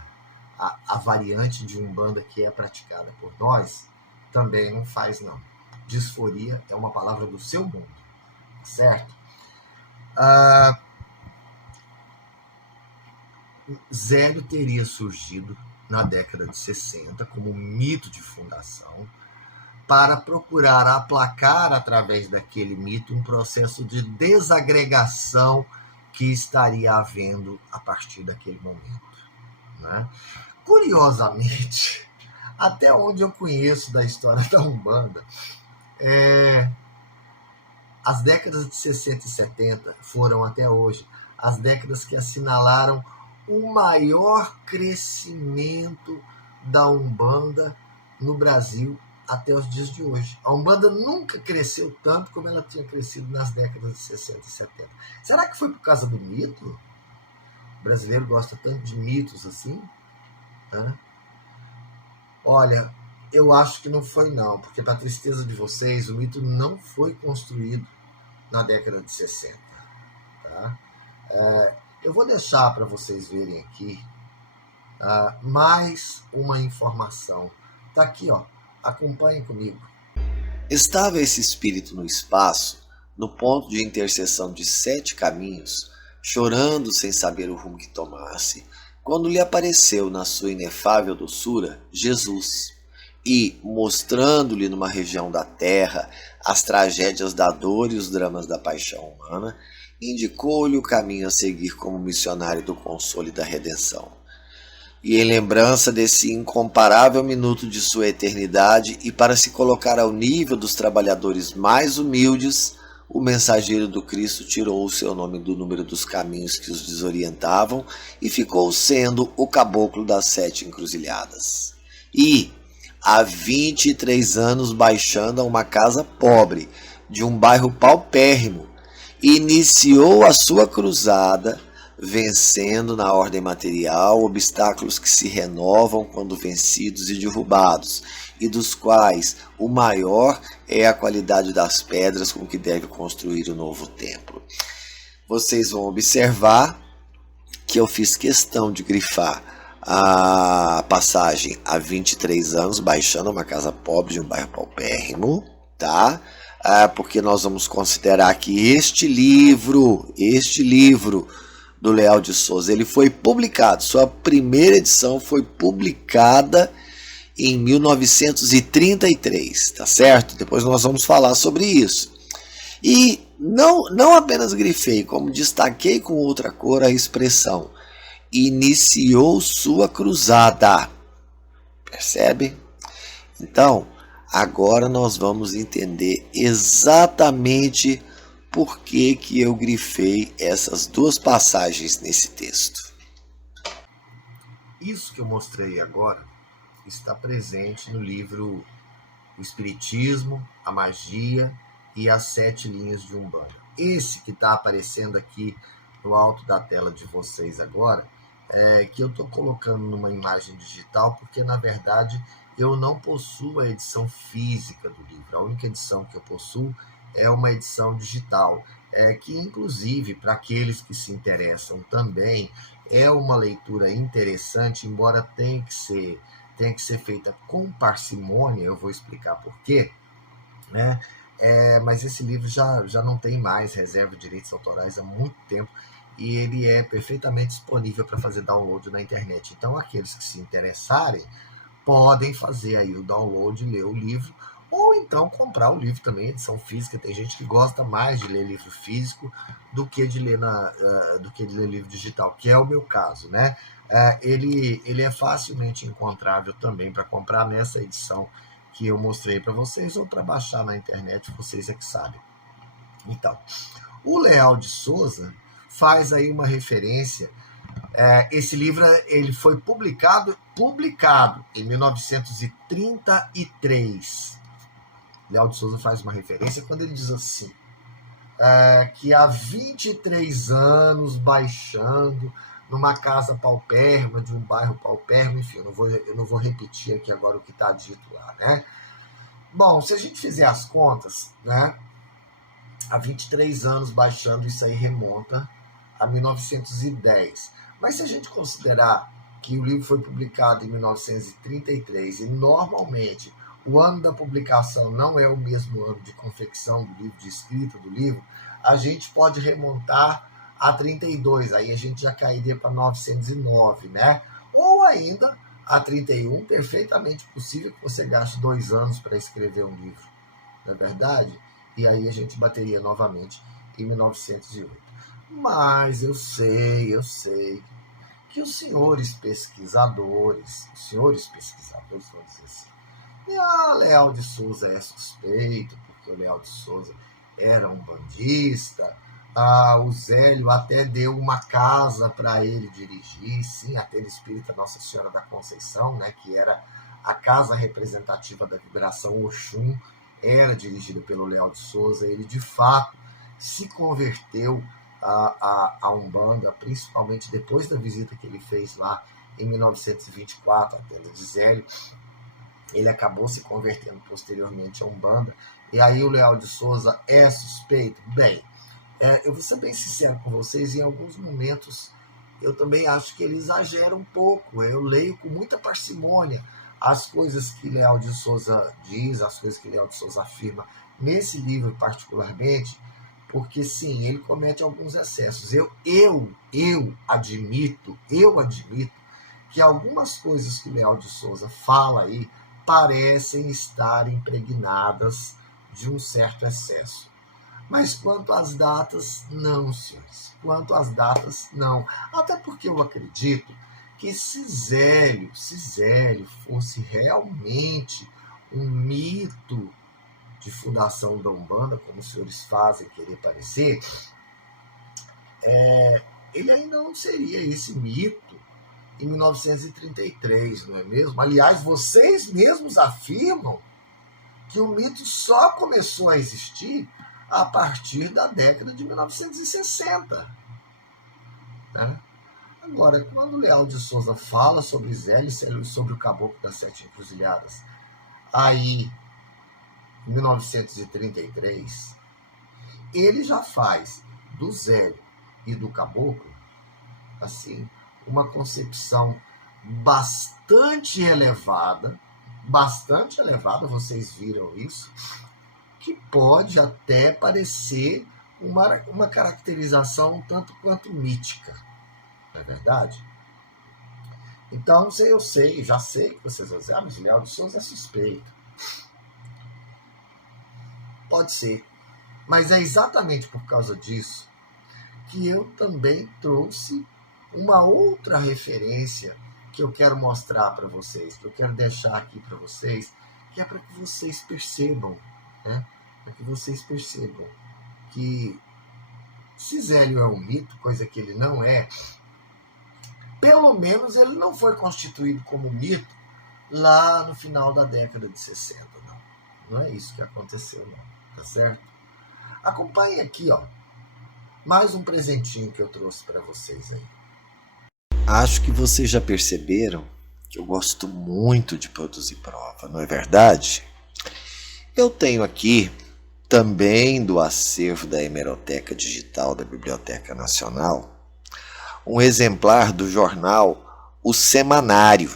variante de Umbanda que é praticada por nós, também não faz, não. Disforia é uma palavra do seu mundo, certo? Zélio teria surgido na década de 60 como mito de fundação para procurar aplacar através daquele mito um processo de desagregação que estaria havendo a partir daquele momento, né? Curiosamente, até onde eu conheço da história da Umbanda, as décadas de 60 e 70 foram até hoje as décadas que assinalaram o maior crescimento da Umbanda no Brasil até os dias de hoje. A Umbanda nunca cresceu tanto como ela tinha crescido nas décadas de 60 e 70. Será que foi por causa do mito? O brasileiro gosta tanto de mitos assim? Olha, eu acho que não foi não, porque para tristeza de vocês, o mito não foi construído na década de 60. Tá? Eu vou deixar para vocês verem aqui mais uma informação. Está aqui, ó. Acompanhem comigo. Estava esse espírito no espaço, no ponto de interseção de 7 caminhos, chorando sem saber o rumo que tomasse, quando lhe apareceu na sua inefável doçura Jesus, e, mostrando-lhe numa região da terra as tragédias da dor e os dramas da paixão humana, indicou-lhe o caminho a seguir como missionário do consolo e da redenção. e em lembrança desse incomparável minuto de sua eternidade e para se colocar ao nível dos trabalhadores mais humildes, o mensageiro do Cristo tirou o seu nome do número dos caminhos que os desorientavam e ficou sendo o caboclo das 7 encruzilhadas. E, há 23 anos baixando a uma casa pobre de um bairro paupérrimo, iniciou a sua cruzada, vencendo na ordem material obstáculos que se renovam quando vencidos e derrubados, e dos quais o maior é a qualidade das pedras com que deve construir o novo templo. Vocês vão observar que eu fiz questão de grifar a passagem há 23 anos, baixando uma casa pobre de um bairro paupérrimo, tá? Porque nós vamos considerar que este livro do Leal de Souza, ele foi publicado, sua primeira edição foi publicada em 1933, tá certo? Depois nós vamos falar sobre isso. E não apenas grifei, como destaquei com outra cor a expressão iniciou sua cruzada. Percebe? Então, agora nós vamos entender exatamente por que eu grifei essas duas passagens nesse texto. Isso que eu mostrei agora está presente no livro O Espiritismo, a Magia e as 7 linhas de Umbanda. Esse que está aparecendo aqui no alto da tela de vocês agora, que eu estou colocando numa imagem digital, porque na verdade eu não possuo a edição física do livro. A única edição que eu possuo é uma edição digital, que inclusive para aqueles que se interessam também é uma leitura interessante, embora tenha que ser feita com parcimônia. Eu vou explicar por quê, né? Mas esse livro já não tem mais reserva de direitos autorais há muito tempo, e ele é perfeitamente disponível para fazer download na internet. Então, aqueles que se interessarem podem fazer aí o download, ler o livro, ou então comprar o livro também, edição física. Tem gente que gosta mais de ler livro físico do que de ler livro digital, que é o meu caso, né? Ele é facilmente encontrável também para comprar nessa edição que eu mostrei para vocês, ou para baixar na internet, vocês é que sabem. Então, o Leal de Souza faz aí uma referência. Esse livro ele foi publicado em 1933. Leal de Souza faz uma referência quando ele diz assim, que há 23 anos baixando numa casa paupérrima, de um bairro paupérrimo, enfim, eu não vou repetir aqui agora o que está dito lá, né? Bom, se a gente fizer as contas, né, há 23 anos baixando, isso aí remonta a 1910. Mas se a gente considerar que o livro foi publicado em 1933 e normalmente o ano da publicação não é o mesmo ano de confecção do livro, de escrita do livro, a gente pode remontar a 32, aí a gente já cairia para 909, né? Ou ainda a 31, perfeitamente possível que você gaste 2 anos para escrever um livro, não é verdade? E aí a gente bateria novamente em 1908. Mas eu sei que os senhores pesquisadores, vamos dizer assim, Leal de Souza é suspeito, porque o Leal de Souza era um bandista. O Zélio até deu uma casa para ele dirigir, sim, a Tenda Espírita Nossa Senhora da Conceição, né, que era a casa representativa da vibração Oxum, era dirigida pelo Leal de Souza. Ele, de fato, se converteu a Umbanda, principalmente depois da visita que ele fez lá em 1924, a Tenda de Zélio. Ele acabou se convertendo posteriormente a Umbanda. E aí o Leal de Souza é suspeito? Bem, eu vou ser bem sincero com vocês, em alguns momentos eu também acho que ele exagera um pouco. Eu leio com muita parcimônia as coisas que Leal de Souza diz, as coisas que Leal de Souza afirma nesse livro particularmente, porque sim, ele comete alguns excessos. Eu admito que algumas coisas que Leal de Souza fala aí parecem estar impregnadas de um certo excesso. Mas quanto às datas, não, senhores. Quanto às datas, não. Até porque eu acredito que se Zélio fosse realmente um mito de fundação da Umbanda, como os senhores fazem querer parecer, ele ainda não seria esse mito em 1933, não é mesmo? Aliás, vocês mesmos afirmam que o mito só começou a existir a partir da década de 1960. Né? Agora, quando Leal de Souza fala sobre Zélio e sobre o Caboclo das Sete Encruzilhadas, aí, em 1933, ele já faz do Zélio e do Caboclo, assim, uma concepção bastante elevada, vocês viram isso, que pode até parecer uma caracterização um tanto quanto mítica, não é verdade? Então, já sei que vocês vão dizer, mas Leal de Souza é suspeito. Pode ser, mas é exatamente por causa disso que eu também trouxe uma outra referência que eu quero mostrar para vocês, que eu quero deixar aqui para vocês, que é para que vocês percebam, né? Para que vocês percebam que se Zélio é um mito, coisa que ele não é, pelo menos ele não foi constituído como mito lá no final da década de 60, não. Não é isso que aconteceu, não. Tá certo? Acompanhe aqui, ó, mais um presentinho que eu trouxe para vocês aí. Acho que vocês já perceberam que eu gosto muito de produzir prova, não é verdade? Eu tenho aqui, também do acervo da Hemeroteca Digital da Biblioteca Nacional, um exemplar do jornal O Semanário.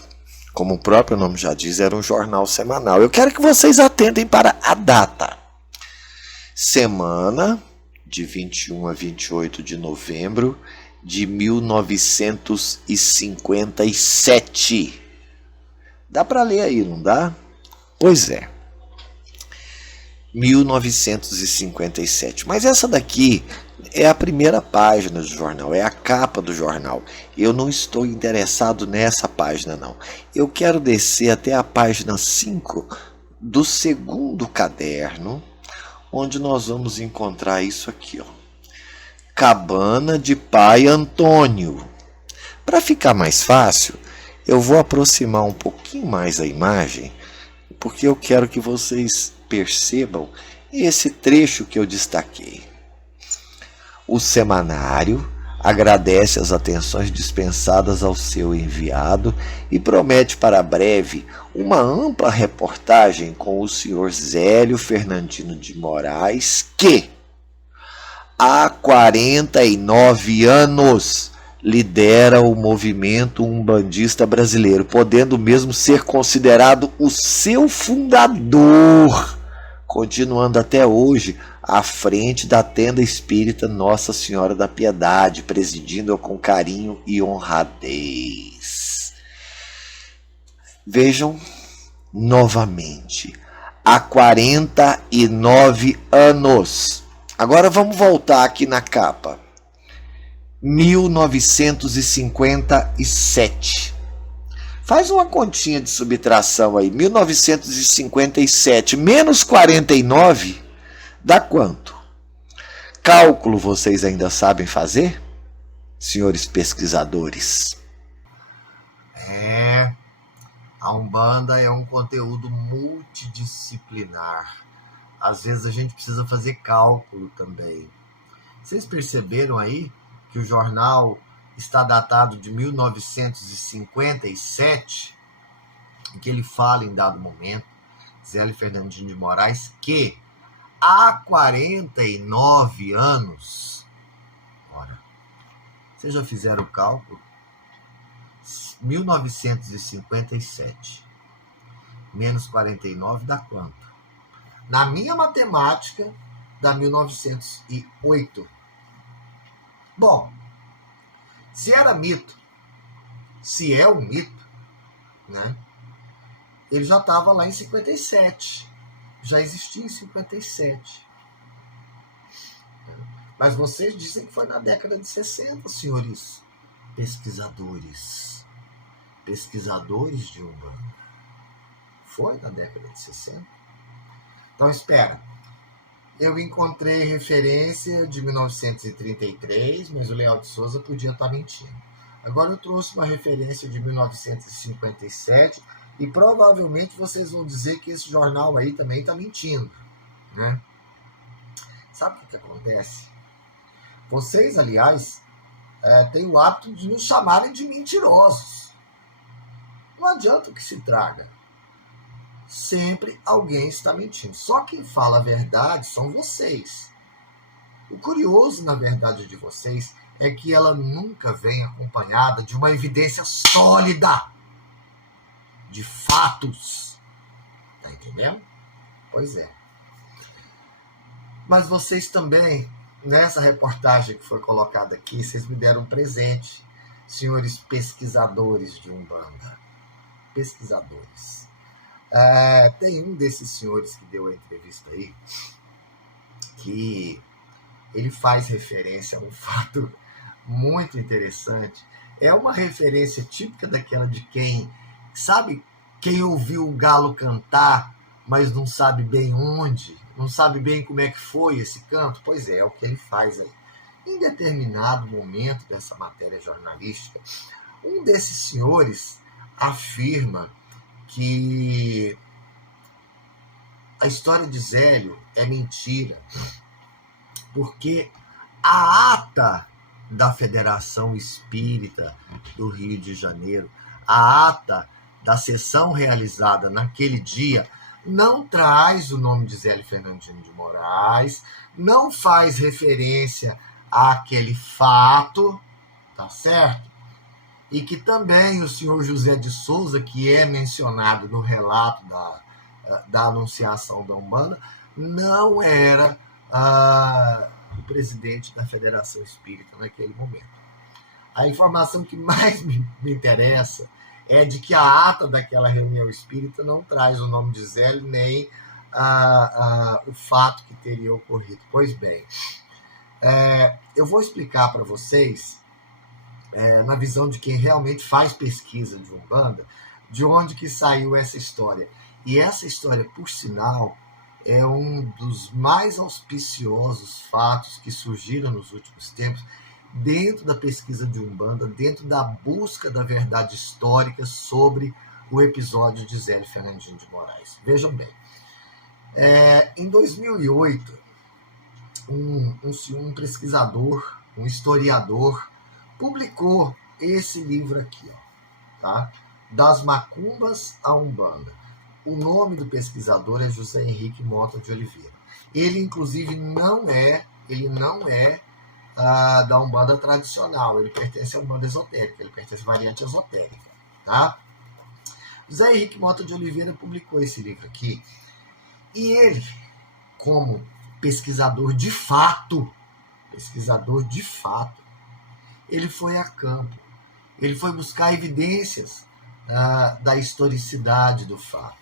Como o próprio nome já diz, era um jornal semanal. Eu quero que vocês atentem para a data. Semana de 21 a 28 de novembro de 1957. Dá para ler aí, não dá? Pois é. 1957. Mas essa daqui é a primeira página do jornal, é a capa do jornal. Eu não estou interessado nessa página, não. Eu quero descer até a página 5 do segundo caderno, onde nós vamos encontrar isso aqui, ó. Cabana de Pai Antônio. Para ficar mais fácil, eu vou aproximar um pouquinho mais a imagem, porque eu quero que vocês percebam esse trecho que eu destaquei. O semanário agradece as atenções dispensadas ao seu enviado e promete para breve uma ampla reportagem com o senhor Zélio Fernandino de Moraes, que há 49 anos lidera o movimento umbandista brasileiro, podendo mesmo ser considerado o seu fundador, continuando até hoje à frente da tenda espírita Nossa Senhora da Piedade, presidindo-a com carinho e honradez. Vejam novamente, há 49 anos. Agora vamos voltar aqui na capa. 1957. Faz uma continha de subtração aí. 1957 menos 49 dá quanto? Cálculo vocês ainda sabem fazer, senhores pesquisadores? A Umbanda é um conteúdo multidisciplinar. Às vezes a gente precisa fazer cálculo também. Vocês perceberam aí que o jornal está datado de 1957, em que ele fala em dado momento, Zélio Fernandino de Moraes, que há 49 anos, ora, vocês já fizeram o cálculo? 1957 menos 49 dá quanto? Na minha matemática, dá 1908. Bom, se era mito, se é um mito, né? Ele já estava lá em 57. Já existia em 57. Mas vocês dizem que foi na década de 60, senhores pesquisadores. pesquisadores de Umbanda. Foi na década de 60. Então, espera. Eu encontrei referência de 1933, mas o Leal de Souza podia estar mentindo. Agora eu trouxe uma referência de 1957 e provavelmente vocês vão dizer que esse jornal aí também está mentindo, né? Sabe o que acontece? Vocês, aliás, têm o hábito de nos chamarem de mentirosos. Não adianta o que se traga. Sempre alguém está mentindo. Só quem fala a verdade são vocês. O curioso, na verdade, de vocês é que ela nunca vem acompanhada de uma evidência sólida, de fatos. Tá entendendo? Pois é. Mas vocês também, nessa reportagem que foi colocada aqui, vocês me deram um presente, senhores pesquisadores de Umbanda. Pesquisadores. Tem um desses senhores que deu a entrevista aí, que ele faz referência a um fato muito interessante. É uma referência típica daquela de quem, sabe, quem ouviu o galo cantar, mas não sabe bem onde, não sabe bem como é que foi esse canto? Pois é o que ele faz aí. Em determinado momento dessa matéria jornalística, um desses senhores afirma que a história de Zélio é mentira, porque a ata da Federação Espírita do Rio de Janeiro, a ata da sessão realizada naquele dia, não traz o nome de Zélio Fernandino de Moraes, não faz referência àquele fato, tá certo? E que também o senhor José de Souza, que é mencionado no relato da anunciação da Umbanda, não era o presidente da Federação Espírita naquele momento. A informação que mais me interessa é de que a ata daquela reunião espírita não traz o nome de Zélio, nem o fato que teria ocorrido. Pois bem, eu vou explicar para vocês, na visão de quem realmente faz pesquisa de Umbanda, de onde que saiu essa história. E essa história, por sinal, é um dos mais auspiciosos fatos que surgiram nos últimos tempos dentro da pesquisa de Umbanda, dentro da busca da verdade histórica sobre o episódio de Zélio Fernandino de Moraes. Vejam bem, em 2008, um pesquisador, um historiador, publicou esse livro aqui, tá? Das Macumbas à Umbanda. O nome do pesquisador é José Henrique Mota de Oliveira. Ele, inclusive, não é da Umbanda tradicional, ele pertence à Umbanda esotérica, ele pertence à variante esotérica, tá? José Henrique Mota de Oliveira publicou esse livro aqui, e ele, como pesquisador de fato, ele foi a campo, ele foi buscar evidências da historicidade do fato.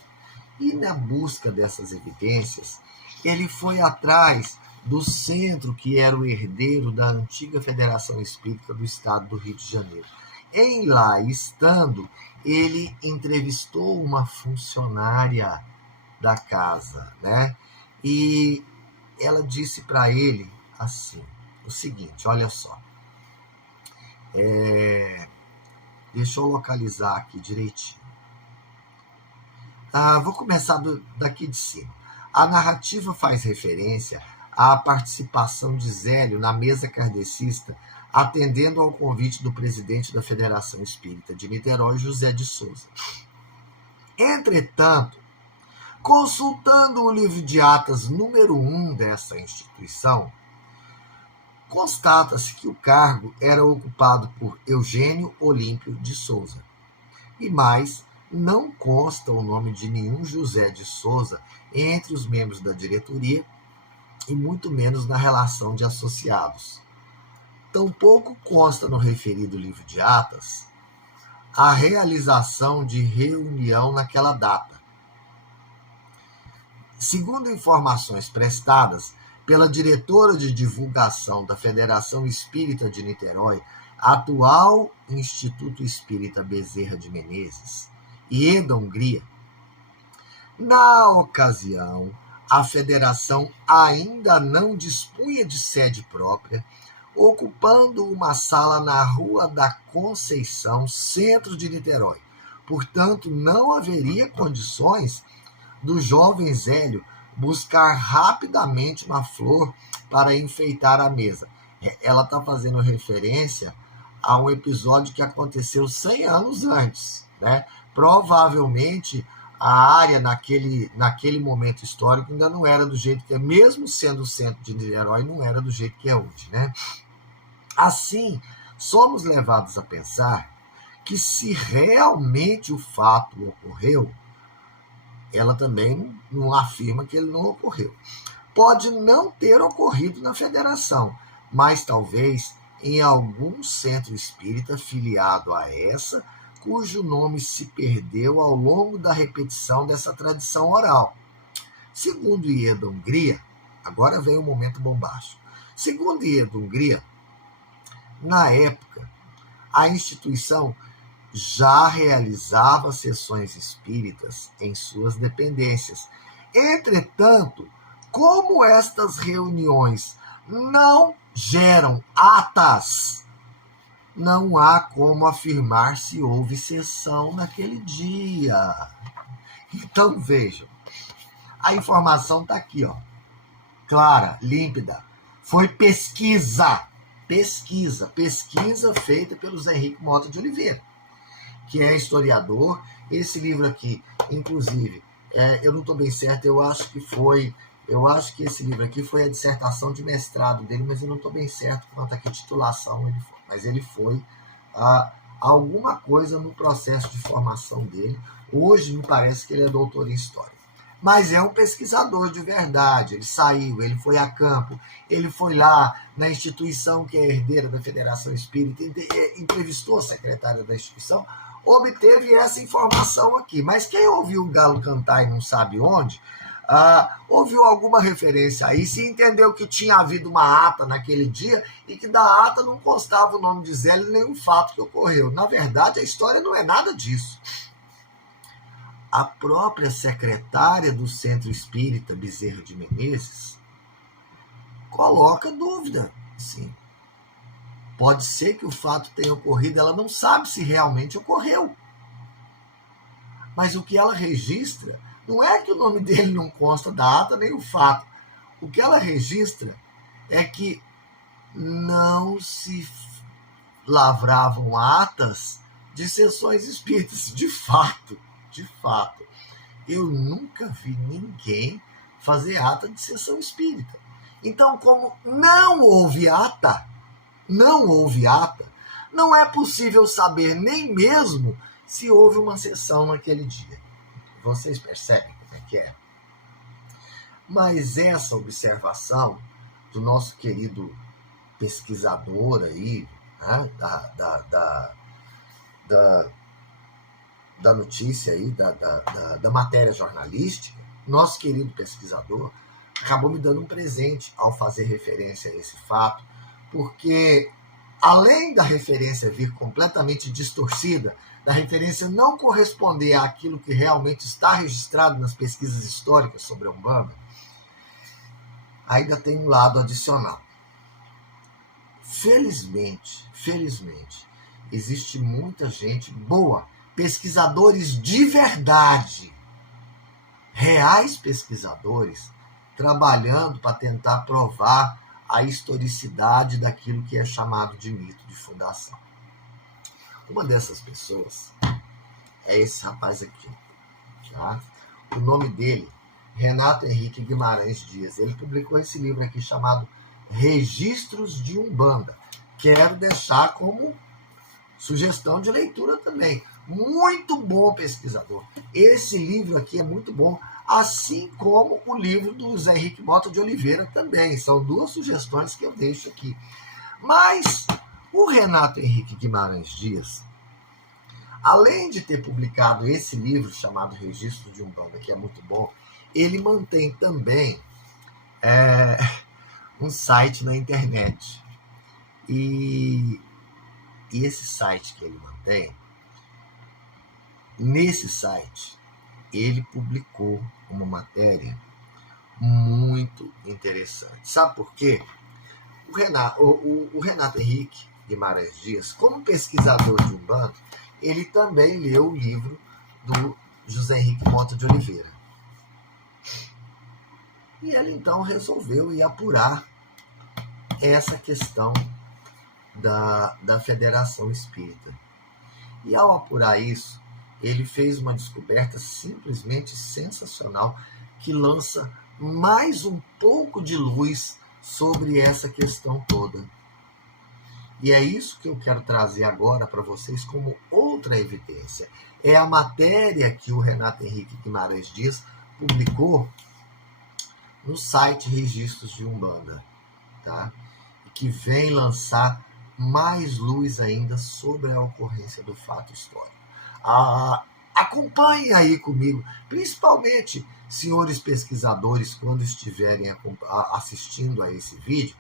E na busca dessas evidências, ele foi atrás do centro que era o herdeiro da antiga Federação Espírita do Estado do Rio de Janeiro. Em lá estando, ele entrevistou uma funcionária da casa, né? E ela disse para ele assim, o seguinte, olha só. Deixa eu localizar aqui direitinho. Vou começar daqui de cima. A narrativa faz referência à participação de Zélio na mesa kardecista, atendendo ao convite do presidente da Federação Espírita de Niterói, José de Souza. Entretanto, consultando o livro de atas número 1 dessa instituição, constata-se que o cargo era ocupado por Eugênio Olímpio de Souza. E mais, não consta o nome de nenhum José de Souza entre os membros da diretoria e muito menos na relação de associados. Tampouco consta no referido livro de atas a realização de reunião naquela data. Segundo informações prestadas pela diretora de divulgação da Federação Espírita de Niterói, atual Instituto Espírita Bezerra de Menezes e EDA Hungria, na ocasião, a federação ainda não dispunha de sede própria, ocupando uma sala na Rua da Conceição, centro de Niterói. Portanto, não haveria condições do jovem Zélio buscar rapidamente uma flor para enfeitar a mesa. Ela está fazendo referência a um episódio que aconteceu 100 anos antes, né? Provavelmente a área naquele momento histórico ainda não era do jeito que é, mesmo sendo o centro de Niterói, não era do jeito que é hoje, né? Assim, somos levados a pensar que se realmente o fato ocorreu, ela também não afirma que ele não ocorreu. Pode não ter ocorrido na federação, mas talvez em algum centro espírita filiado a essa, cujo nome se perdeu ao longo da repetição dessa tradição oral. Segundo Ieda Hungria, agora vem o momento bombástico. Segundo Ieda Hungria, na época, a instituição já realizava sessões espíritas em suas dependências. Entretanto, como estas reuniões não geram atas, não há como afirmar se houve sessão naquele dia. Então, vejam, a informação está aqui, ó, clara, límpida. Foi pesquisa feita pelo Zé Henrique Mota de Oliveira, que é historiador. Esse livro aqui, inclusive, eu não estou bem certo, eu acho que esse livro aqui foi a dissertação de mestrado dele, mas eu não estou bem certo quanto a que titulação ele foi. Mas ele foi alguma coisa no processo de formação dele. Hoje me parece que ele é doutor em História. Mas é um pesquisador de verdade. Ele saiu, ele foi a campo, ele foi lá na instituição que é herdeira da Federação Espírita, entrevistou a secretária da instituição, obteve essa informação aqui. Mas quem ouviu o galo cantar e não sabe onde, ouviu alguma referência aí, se entendeu que tinha havido uma ata naquele dia e que da ata não constava o nome de Zélio nem o fato que ocorreu. Na verdade, a história não é nada disso. A própria secretária do Centro Espírita Bezerra de Menezes coloca dúvida, sim. Pode ser que o fato tenha ocorrido, ela não sabe se realmente ocorreu. Mas o que ela registra não é que o nome dele não consta da ata nem o fato. O que ela registra é que não se lavravam atas de sessões espíritas. De fato, eu nunca vi ninguém fazer ata de sessão espírita. Então, como não houve ata, não é possível saber nem mesmo se houve uma sessão naquele dia. Vocês percebem como é que é? Mas essa observação do nosso querido pesquisador aí, né, da notícia aí, da matéria jornalística, nosso querido pesquisador acabou me dando um presente ao fazer referência a esse fato, porque além da referência vir completamente distorcida, da referência não corresponder àquilo que realmente está registrado nas pesquisas históricas sobre a Umbanda, ainda tem um lado adicional. Felizmente, existe muita gente boa, pesquisadores de verdade, reais pesquisadores, trabalhando para tentar provar a historicidade daquilo que é chamado de mito de fundação. Uma dessas pessoas é esse rapaz aqui. Tá? O nome dele, Renato Henrique Guimarães Dias. Ele publicou esse livro aqui chamado Registros de Umbanda. Quero deixar como sugestão de leitura também. Muito bom pesquisador. Esse livro aqui é muito bom, assim como o livro do Zé Henrique Mota de Oliveira também. São duas sugestões que eu deixo aqui. Mas o Renato Henrique Guimarães Dias, além de ter publicado esse livro chamado Registro de Umbanda, que é muito bom, ele mantém também um site na internet. E E esse site que ele mantém, nesse site, ele publicou uma matéria muito interessante. Sabe por quê? O Renato Henrique Guimarães Dias, como pesquisador de Umbanda, ele também leu o livro do José Henrique Mota de Oliveira. E ele então resolveu ir apurar essa questão da Federação Espírita. E ao apurar isso, ele fez uma descoberta simplesmente sensacional que lança mais um pouco de luz sobre essa questão toda. E é isso que eu quero trazer agora para vocês como outra evidência. É a matéria que o Renato Henrique Guimarães Dias publicou no site Registros de Umbanda, tá? E que vem lançar mais luz ainda sobre a ocorrência do fato histórico. Acompanhem aí comigo, principalmente senhores pesquisadores, quando estiverem assistindo a esse vídeo,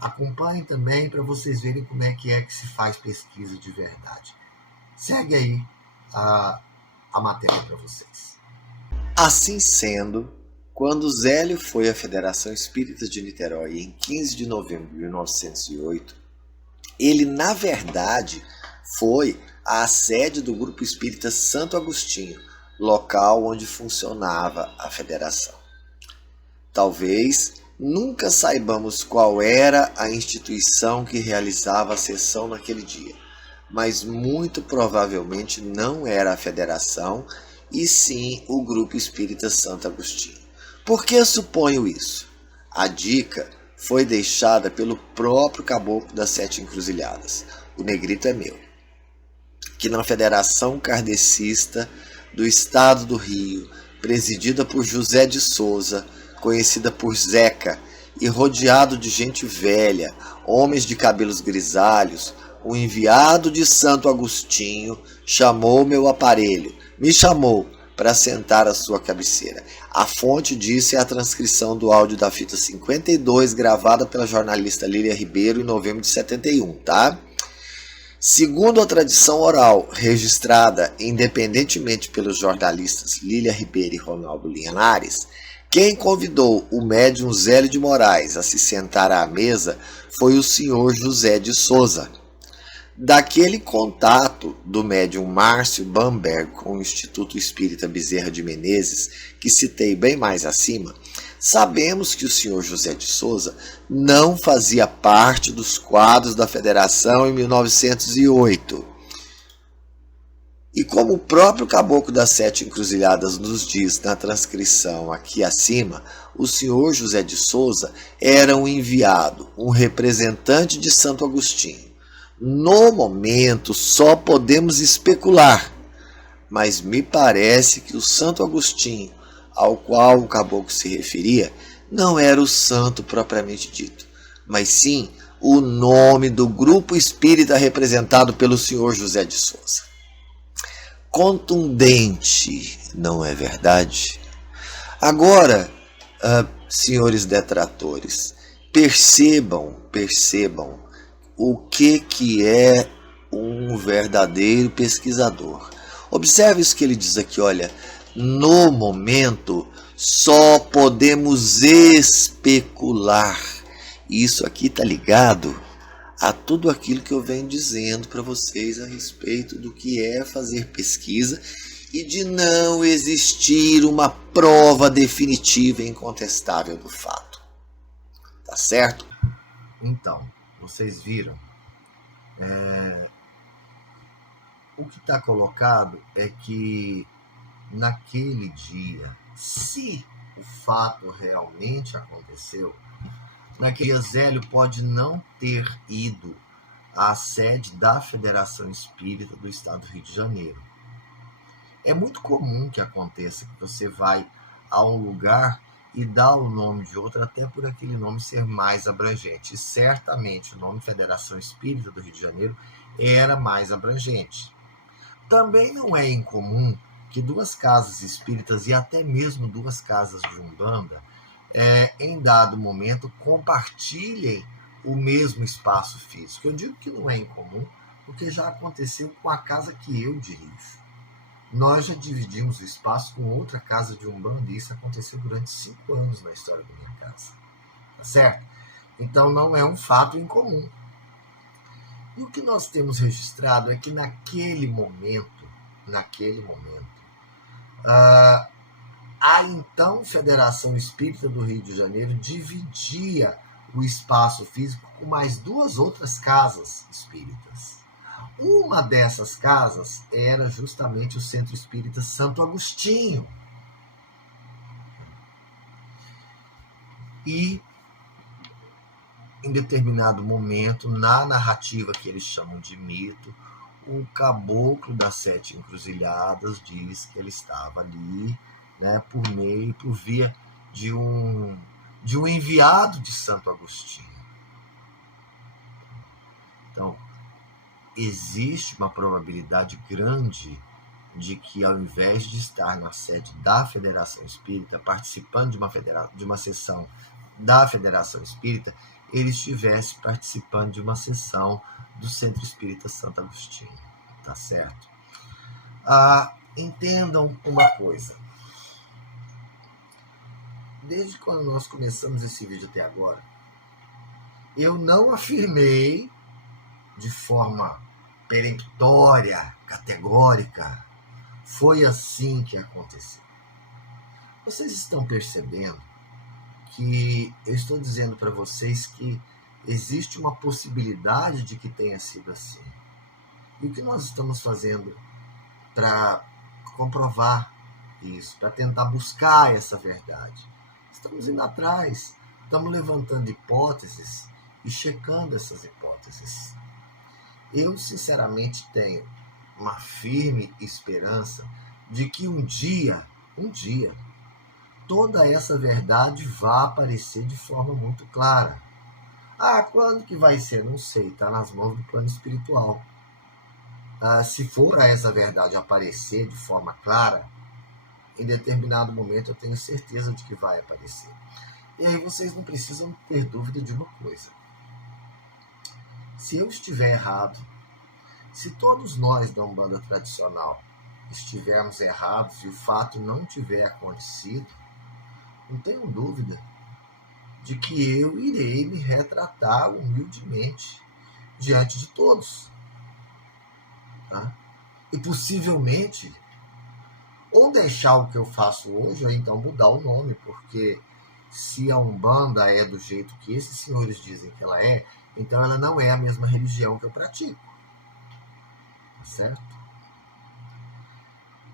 acompanhem também para vocês verem como é que se faz pesquisa de verdade. Segue aí a matéria para vocês. Assim sendo, quando Zélio foi à Federação Espírita de Niterói em 15 de novembro de 1908, ele, na verdade, foi à sede do Grupo Espírita Santo Agostinho, local onde funcionava a federação. Talvez nunca saibamos qual era a instituição que realizava a sessão naquele dia, mas muito provavelmente não era a federação, e sim o Grupo Espírita Santo Agostinho. Por que suponho isso? A dica foi deixada pelo próprio Caboclo das Sete Encruzilhadas, o Negrito é meu, que na Federação Kardecista do Estado do Rio, presidida por José de Souza, conhecida por Zeca, e rodeado de gente velha, homens de cabelos grisalhos, o enviado de Santo Agostinho chamou meu aparelho, me chamou para sentar à sua cabeceira. A fonte disso é a transcrição do áudio da fita 52, gravada pela jornalista Lília Ribeiro em novembro de 71, tá? Segundo a tradição oral, registrada independentemente pelos jornalistas Lília Ribeiro e Ronaldo Linhares, quem convidou o médium Zélio de Moraes a se sentar à mesa foi o senhor José de Souza. Daquele contato do médium Márcio Bamberg com o Instituto Espírita Bezerra de Menezes, que citei bem mais acima, sabemos que o senhor José de Souza não fazia parte dos quadros da Federação em 1908. E como o próprio Caboclo das Sete Encruzilhadas nos diz na transcrição aqui acima, o senhor José de Souza era um enviado, um representante de Santo Agostinho. No momento, só podemos especular, mas me parece que o Santo Agostinho, ao qual o caboclo se referia, não era o santo propriamente dito, mas sim o nome do grupo espírita representado pelo senhor José de Souza. Contundente, não é verdade? Agora, senhores detratores, percebam o que é um verdadeiro pesquisador. Observe isso que ele diz aqui, olha, no momento só podemos especular. Isso aqui está ligado a tudo aquilo que eu venho dizendo para vocês a respeito do que é fazer pesquisa e de não existir uma prova definitiva e incontestável do fato. Tá certo? Então, vocês viram, o que está colocado é que naquele dia, se o fato realmente aconteceu, naquele dia Zélio pode não ter ido à sede da Federação Espírita do Estado do Rio de Janeiro. É muito comum que aconteça que você vai a um lugar e dá o nome de outro, até por aquele nome ser mais abrangente. E certamente o nome Federação Espírita do Rio de Janeiro era mais abrangente. Também não é incomum que duas casas espíritas e até mesmo duas casas de Umbanda, em dado momento, compartilhem o mesmo espaço físico. Eu digo que não é incomum, porque já aconteceu com a casa que eu dirijo. Nós já dividimos o espaço com outra casa de Umbanda e isso aconteceu durante 5 anos na história da minha casa. Tá certo? Então não é um fato incomum. E o que nós temos registrado é que naquele momento, a então Federação Espírita do Rio de Janeiro dividia o espaço físico com mais 2 outras casas espíritas. Uma dessas casas era justamente o Centro Espírita Santo Agostinho. E, em determinado momento, na narrativa que eles chamam de mito, o caboclo das 7 encruzilhadas diz que ele estava ali, né, por via de um enviado de Santo Agostinho. Então, existe uma probabilidade grande de que, ao invés de estar na sede da Federação Espírita, participando de uma sessão da Federação Espírita, ele estivesse participando de uma sessão do Centro Espírita Santo Agostinho. Tá certo? Entendam uma coisa. Desde quando nós começamos esse vídeo até agora, eu não afirmei de forma peremptória, categórica, foi assim que aconteceu. Vocês estão percebendo que eu estou dizendo para vocês que existe uma possibilidade de que tenha sido assim. E o que nós estamos fazendo para comprovar isso, para tentar buscar essa verdade? Estamos indo atrás, estamos levantando hipóteses e checando essas hipóteses. Eu, sinceramente, tenho uma firme esperança de que um dia, toda essa verdade vai aparecer de forma muito clara. Quando que vai ser? Não sei, está nas mãos do plano espiritual. Se for essa verdade aparecer de forma clara, em determinado momento eu tenho certeza de que vai aparecer. E aí vocês não precisam ter dúvida de uma coisa. Se eu estiver errado, se todos nós da Umbanda tradicional estivermos errados e o fato não tiver acontecido, não tenho dúvida de que eu irei me retratar humildemente diante de todos. Tá? E possivelmente, ou deixar o que eu faço hoje, ou então mudar o nome, porque se a Umbanda é do jeito que esses senhores dizem que ela é, então ela não é a mesma religião que eu pratico. Tá certo?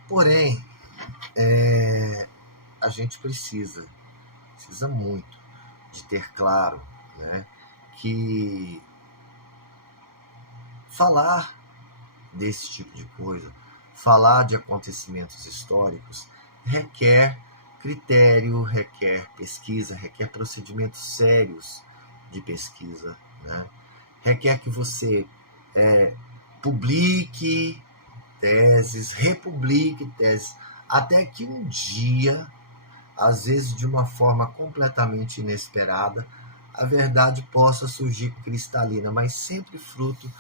Porém, a gente precisa muito de ter claro, né, que falar desse tipo de coisa, falar de acontecimentos históricos, requer critério, requer pesquisa, requer procedimentos sérios de pesquisa, né? Requer que você publique teses, republique teses, até que um dia, às vezes de uma forma completamente inesperada, a verdade possa surgir cristalina, mas sempre fruto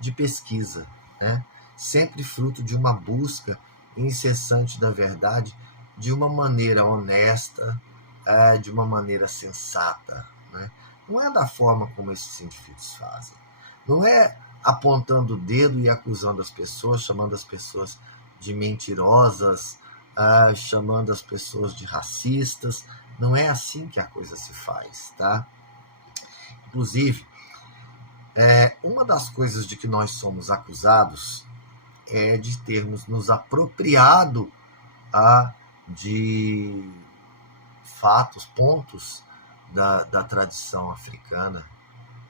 de pesquisa, né? Sempre fruto de uma busca incessante da verdade, de uma maneira honesta, de uma maneira sensata, né? Não é da forma como esses científicos fazem. Não é apontando o dedo e acusando as pessoas, chamando as pessoas de mentirosas, chamando as pessoas de racistas. Não é assim que a coisa se faz, tá? Inclusive, uma das coisas de que nós somos acusados é de termos nos apropriado de fatos, pontos da tradição africana,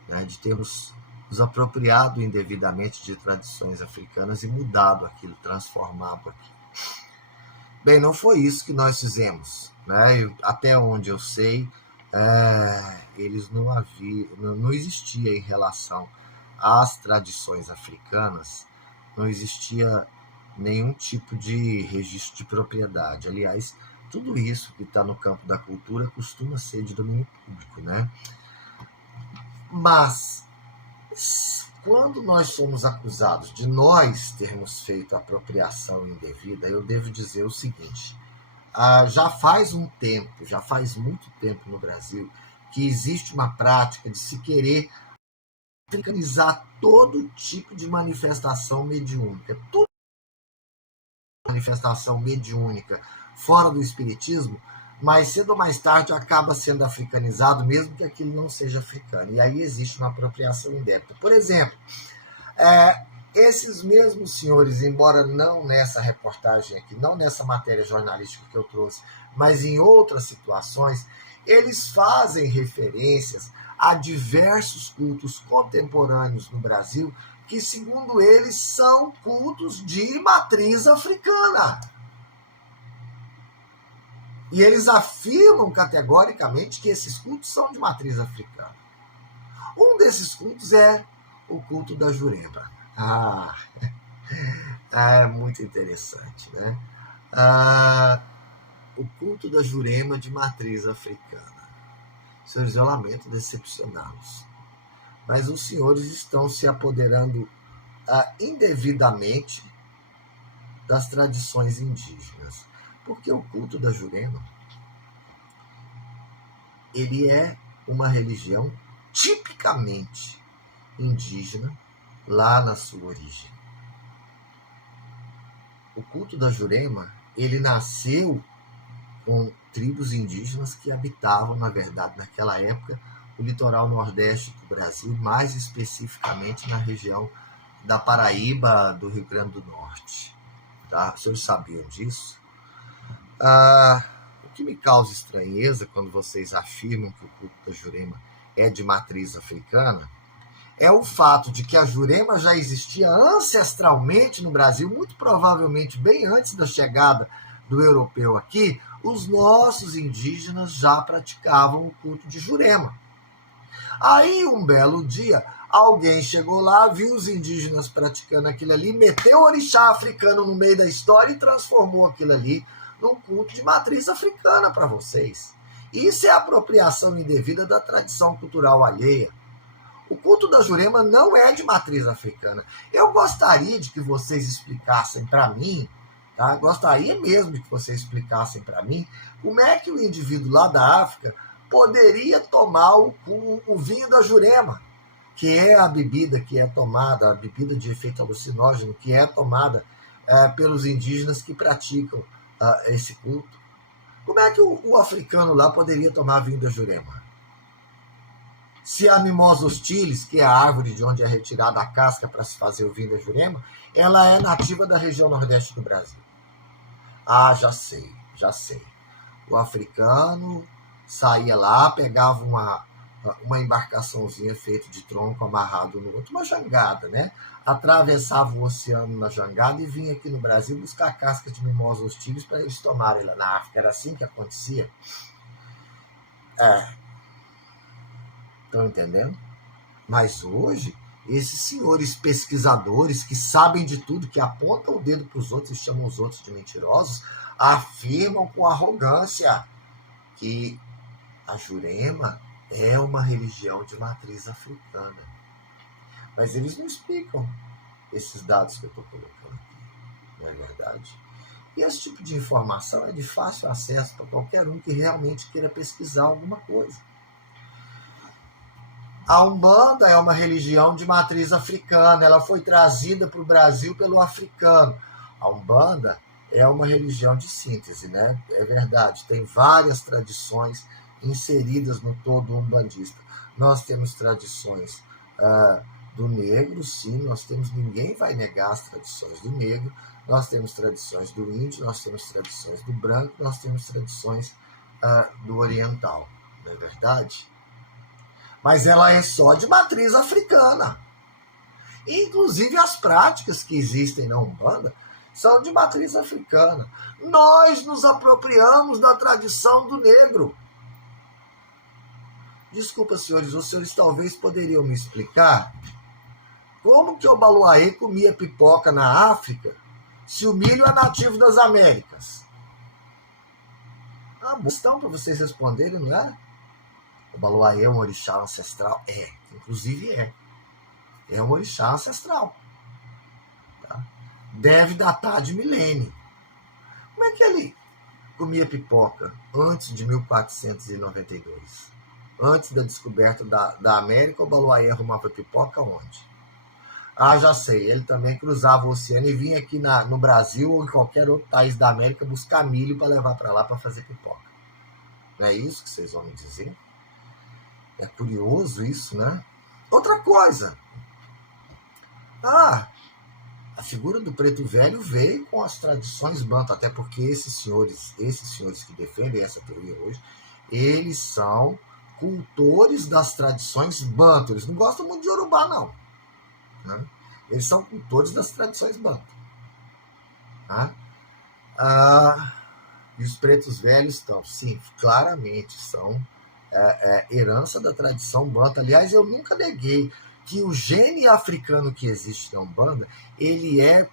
né? De termos nos apropriado indevidamente de tradições africanas e mudado aquilo, transformado aquilo. Bem, não foi isso que nós fizemos, né? Até onde eu sei, eles não existia em relação às tradições africanas, não existia nenhum tipo de registro de propriedade. Aliás, tudo isso que está no campo da cultura costuma ser de domínio público, né? Mas quando nós somos acusados de nós termos feito apropriação indevida, eu devo dizer o seguinte: já faz muito tempo no Brasil, que existe uma prática de se querer africanizar todo tipo de manifestação mediúnica. Toda manifestação mediúnica fora do espiritismo, mais cedo ou mais tarde acaba sendo africanizado, mesmo que aquilo não seja africano. E aí existe uma apropriação indébita. Por exemplo, esses mesmos senhores, embora não nessa reportagem aqui, não nessa matéria jornalística que eu trouxe, mas em outras situações, eles fazem referências a diversos cultos contemporâneos no Brasil que, segundo eles, são cultos de matriz africana. E eles afirmam categoricamente que esses cultos são de matriz africana. Um desses cultos é o culto da Jurema. É muito interessante, né? O culto da Jurema de matriz africana. Senhores, eu lamento decepcioná-los, mas os senhores estão se apoderando indevidamente das tradições indígenas, porque o culto da Jurema, ele é uma religião tipicamente indígena lá na sua origem. O culto da Jurema, ele nasceu com tribos indígenas que habitavam, na verdade, naquela época, o litoral nordeste do Brasil, mais especificamente na região da Paraíba, do Rio Grande do Norte. Tá? Os senhores sabiam disso? O que me causa estranheza quando vocês afirmam que o culto da Jurema é de matriz africana é o fato de que a Jurema já existia ancestralmente no Brasil, muito provavelmente bem antes da chegada do europeu aqui. Os nossos indígenas já praticavam o culto de Jurema. Aí, um belo dia, alguém chegou lá, viu os indígenas praticando aquilo ali, meteu o orixá africano no meio da história e transformou aquilo ali num culto de matriz africana para vocês. Isso é apropriação indevida da tradição cultural alheia. O culto da Jurema não é de matriz africana. Eu gostaria de que vocês explicassem para mim, tá? Gostaria mesmo de que vocês explicassem para mim como é que o indivíduo lá da África poderia tomar o vinho da Jurema, que é a bebida que é tomada, a bebida de efeito alucinógeno, que é tomada pelos indígenas que praticam esse culto. Como é que o africano lá poderia tomar vinho da Jurema? Se a Mimosa hostilis, que é a árvore de onde é retirada a casca para se fazer o vinho da Jurema, ela é nativa da região nordeste do Brasil. Já sei. O africano saía lá, pegava uma embarcaçãozinha feita de tronco amarrado no outro, uma jangada, né? Atravessava o oceano na jangada e vinha aqui no Brasil buscar casca de Mimosa hostilis para eles tomarem lá na África. Era assim que acontecia. Estão entendendo? Mas hoje, esses senhores pesquisadores que sabem de tudo, que apontam o dedo para os outros e chamam os outros de mentirosos, afirmam com arrogância que a Jurema é uma religião de matriz africana. Mas eles não explicam esses dados que eu estou colocando aqui, não é verdade? E esse tipo de informação é de fácil acesso para qualquer um que realmente queira pesquisar alguma coisa. A Umbanda é uma religião de matriz africana, ela foi trazida para o Brasil pelo africano. A Umbanda é uma religião de síntese, né? É verdade, tem várias tradições inseridas no todo umbandista. Nós temos tradições do negro, sim, ninguém vai negar as tradições do negro, nós temos tradições do índio, nós temos tradições do branco, nós temos tradições do oriental, não é verdade? Mas ela é só de matriz africana. Inclusive as práticas que existem na Umbanda são de matriz africana. Nós nos apropriamos da tradição do negro. Desculpa, senhores, os senhores talvez poderiam me explicar como que o Obaloaiê comia pipoca na África se o milho é nativo das Américas? Boa questão para vocês responderem, não é? O Obaloaiê é um orixá ancestral? Inclusive é. É um orixá ancestral. Tá? Deve datar de milênio. Como é que ele comia pipoca antes de 1492? Antes da descoberta da América, o Baloaê arrumava pipoca onde? Ah, já sei. Ele também cruzava o oceano e vinha aqui no Brasil ou em qualquer outro país da América buscar milho para levar para lá para fazer pipoca. Não é isso que vocês vão me dizer? É curioso isso, né? Outra coisa. A figura do preto velho veio com as tradições banto, até porque esses senhores que defendem essa teoria hoje, eles são cultores das tradições banto. Eles não gostam muito de Yorubá, não. Né? Eles são cultores das tradições banto. Tá? E os pretos velhos estão, sim, claramente são herança da tradição banto. Aliás, eu nunca neguei que o gene africano que existe na Umbanda, ele é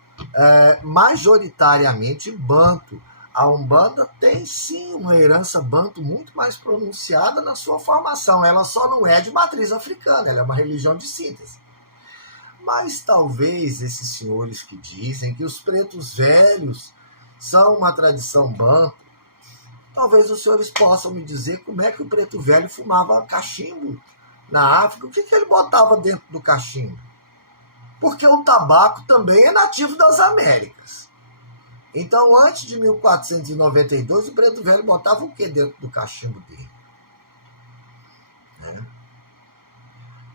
majoritariamente banto. A Umbanda tem, sim, uma herança banto muito mais pronunciada na sua formação. Ela só não é de matriz africana, ela é uma religião de síntese. Mas talvez esses senhores que dizem que os pretos velhos são uma tradição banto, talvez os senhores possam me dizer como é que o preto velho fumava cachimbo na África. O que ele botava dentro do cachimbo? Porque o tabaco também é nativo das Américas. Então, antes de 1492, o preto velho botava o que dentro do cachimbo dele?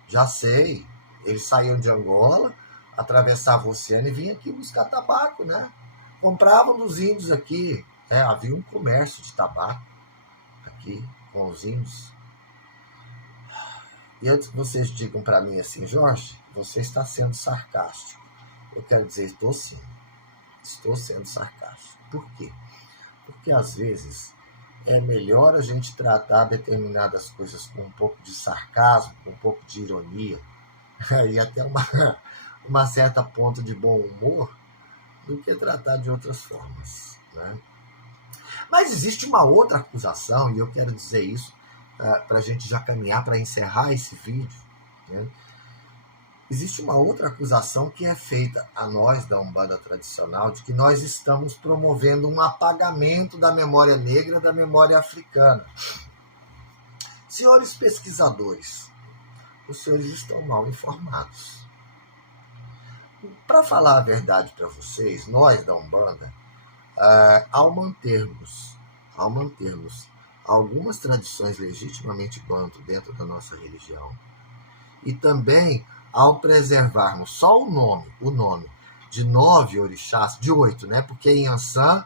Já sei. Eles saíam de Angola, atravessavam o oceano e vinham aqui buscar tabaco, né? Compravam dos índios aqui. Havia um comércio de tabaco aqui com os índios. E antes que vocês digam para mim assim, Jorge, você está sendo sarcástico. Eu quero dizer, estou sim. Estou sendo sarcástico. Por quê? Porque às vezes é melhor a gente tratar determinadas coisas com um pouco de sarcasmo, com um pouco de ironia, e até uma certa ponto de bom humor, do que tratar de outras formas. Né? Mas existe uma outra acusação, e eu quero dizer isso para a gente já caminhar para encerrar esse vídeo. Né? Existe uma outra acusação que é feita a nós da Umbanda tradicional, de que nós estamos promovendo um apagamento da memória negra, da memória africana. Senhores pesquisadores, os senhores estão mal informados. Para falar a verdade para vocês, nós da Umbanda, ao mantermos algumas tradições legitimamente banto dentro da nossa religião, e também ao preservarmos só o nome de 9 orixás, de 8, né? Porque Inhansã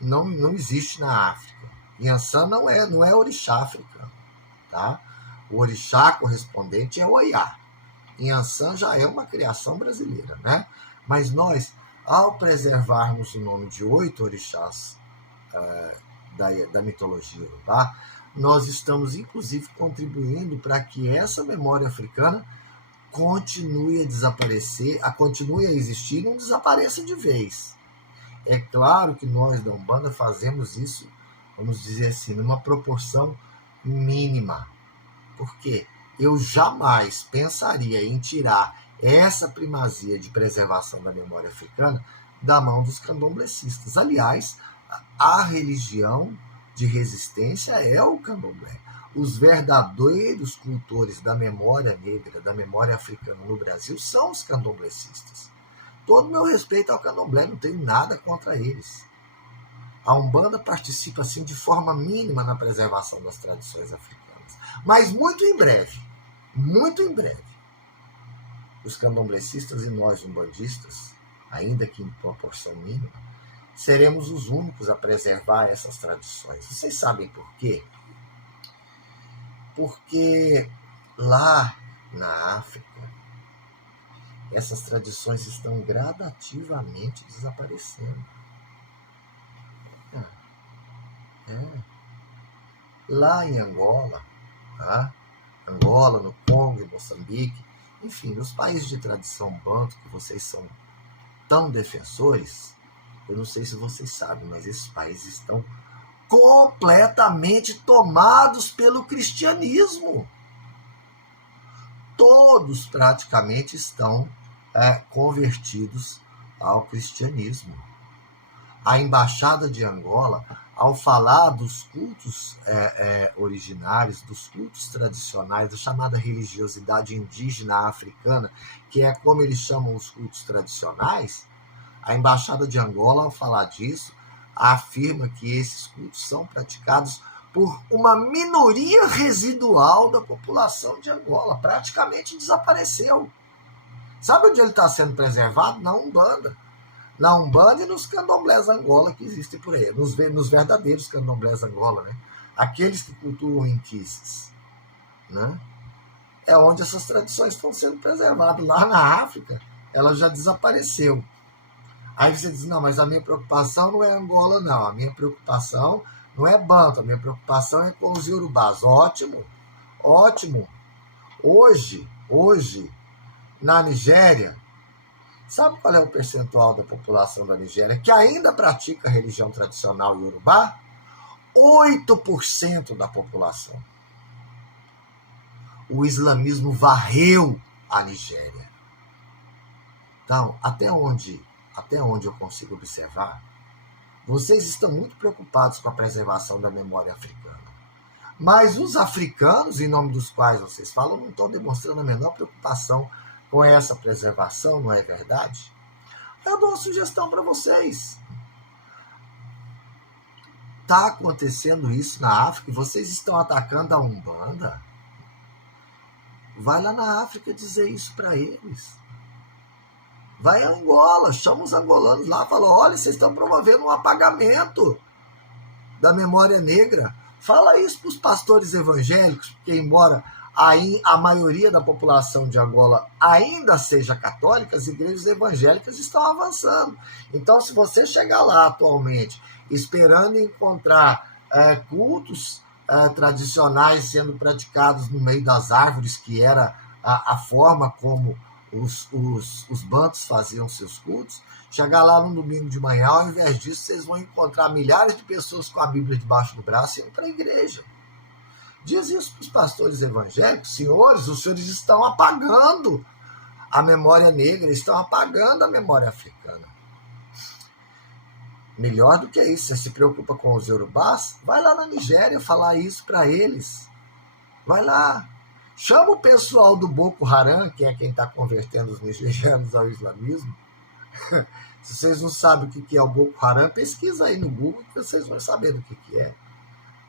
não existe na África. Inhansã não é orixá africano, tá? O orixá correspondente é Oiá. Inhansã já é uma criação brasileira, né? Mas nós, ao preservarmos o nome de 8 orixás da mitologia Yorubá, nós estamos, inclusive, contribuindo para que essa memória africana continue a desaparecer, continue a existir e não desapareça de vez. É claro que nós da Umbanda fazemos isso, vamos dizer assim, numa proporção mínima. Porque eu jamais pensaria em tirar essa primazia de preservação da memória africana da mão dos candomblecistas. Aliás, a religião de resistência é o candomblé. Os verdadeiros cultores da memória negra, da memória africana no Brasil são os candomblecistas. Todo o meu respeito ao candomblé, não tenho nada contra eles. A Umbanda participa assim de forma mínima na preservação das tradições africanas. Mas muito em breve, os candomblecistas e nós umbandistas, ainda que em proporção mínima, seremos os únicos a preservar essas tradições. Vocês sabem por quê? Porque lá na África, essas tradições estão gradativamente desaparecendo. Lá em Angola, tá? Angola, no Congo, em Moçambique, enfim, nos países de tradição banto que vocês são tão defensores, eu não sei se vocês sabem, mas esses países estão completamente tomados pelo cristianismo. todos praticamente estão convertidos ao cristianismo. A Embaixada de Angola, ao falar dos cultos originários, dos cultos tradicionais, da chamada religiosidade indígena africana, que é como eles chamam os cultos tradicionais, a Embaixada de Angola, ao falar disso, afirma que esses cultos são praticados por uma minoria residual da população de Angola. Praticamente desapareceu. Sabe onde ele está sendo preservado? Na Umbanda. Na Umbanda e nos candomblés Angola que existem por aí. Nos verdadeiros candomblés Angola, né? Aqueles que cultuam inquices, né? É onde essas tradições estão sendo preservadas. Lá na África, ela já desapareceu. Aí você diz, não, mas a minha preocupação não é Angola, não. A minha preocupação não é Banto, a minha preocupação é com os iorubás. Ótimo, ótimo. Hoje, na Nigéria, sabe qual é o percentual da população da Nigéria que ainda pratica a religião tradicional iorubá? 8% da população. O islamismo varreu a Nigéria. Então, até onde eu consigo observar, vocês estão muito preocupados com a preservação da memória africana. Mas os africanos, em nome dos quais vocês falam, não estão demonstrando a menor preocupação com essa preservação, não é verdade? Eu dou uma sugestão para vocês. Está acontecendo isso na África e vocês estão atacando a Umbanda? Vai lá na África dizer isso para eles. Vai a Angola, chama os angolanos lá, fala, olha, vocês estão promovendo um apagamento da memória negra. Fala isso para os pastores evangélicos, porque embora a maioria da população de Angola ainda seja católica, as igrejas evangélicas estão avançando. Então, se você chegar lá atualmente esperando encontrar cultos tradicionais sendo praticados no meio das árvores, que era a forma como os bantos faziam seus cultos, chegar lá no domingo de manhã, ao invés disso, vocês vão encontrar milhares de pessoas com a Bíblia debaixo do braço e indo para a igreja. Diz isso para os pastores evangélicos, senhores, os senhores estão apagando a memória negra, estão apagando a memória africana. Melhor do que isso, você se preocupa com os iorubás? Vai lá na Nigéria falar isso para eles. Vai lá. Chama o pessoal do Boko Haram, que é quem está convertendo os nigerianos ao islamismo. Se vocês não sabem o que é o Boko Haram, pesquisa aí no Google que vocês vão saber do que é.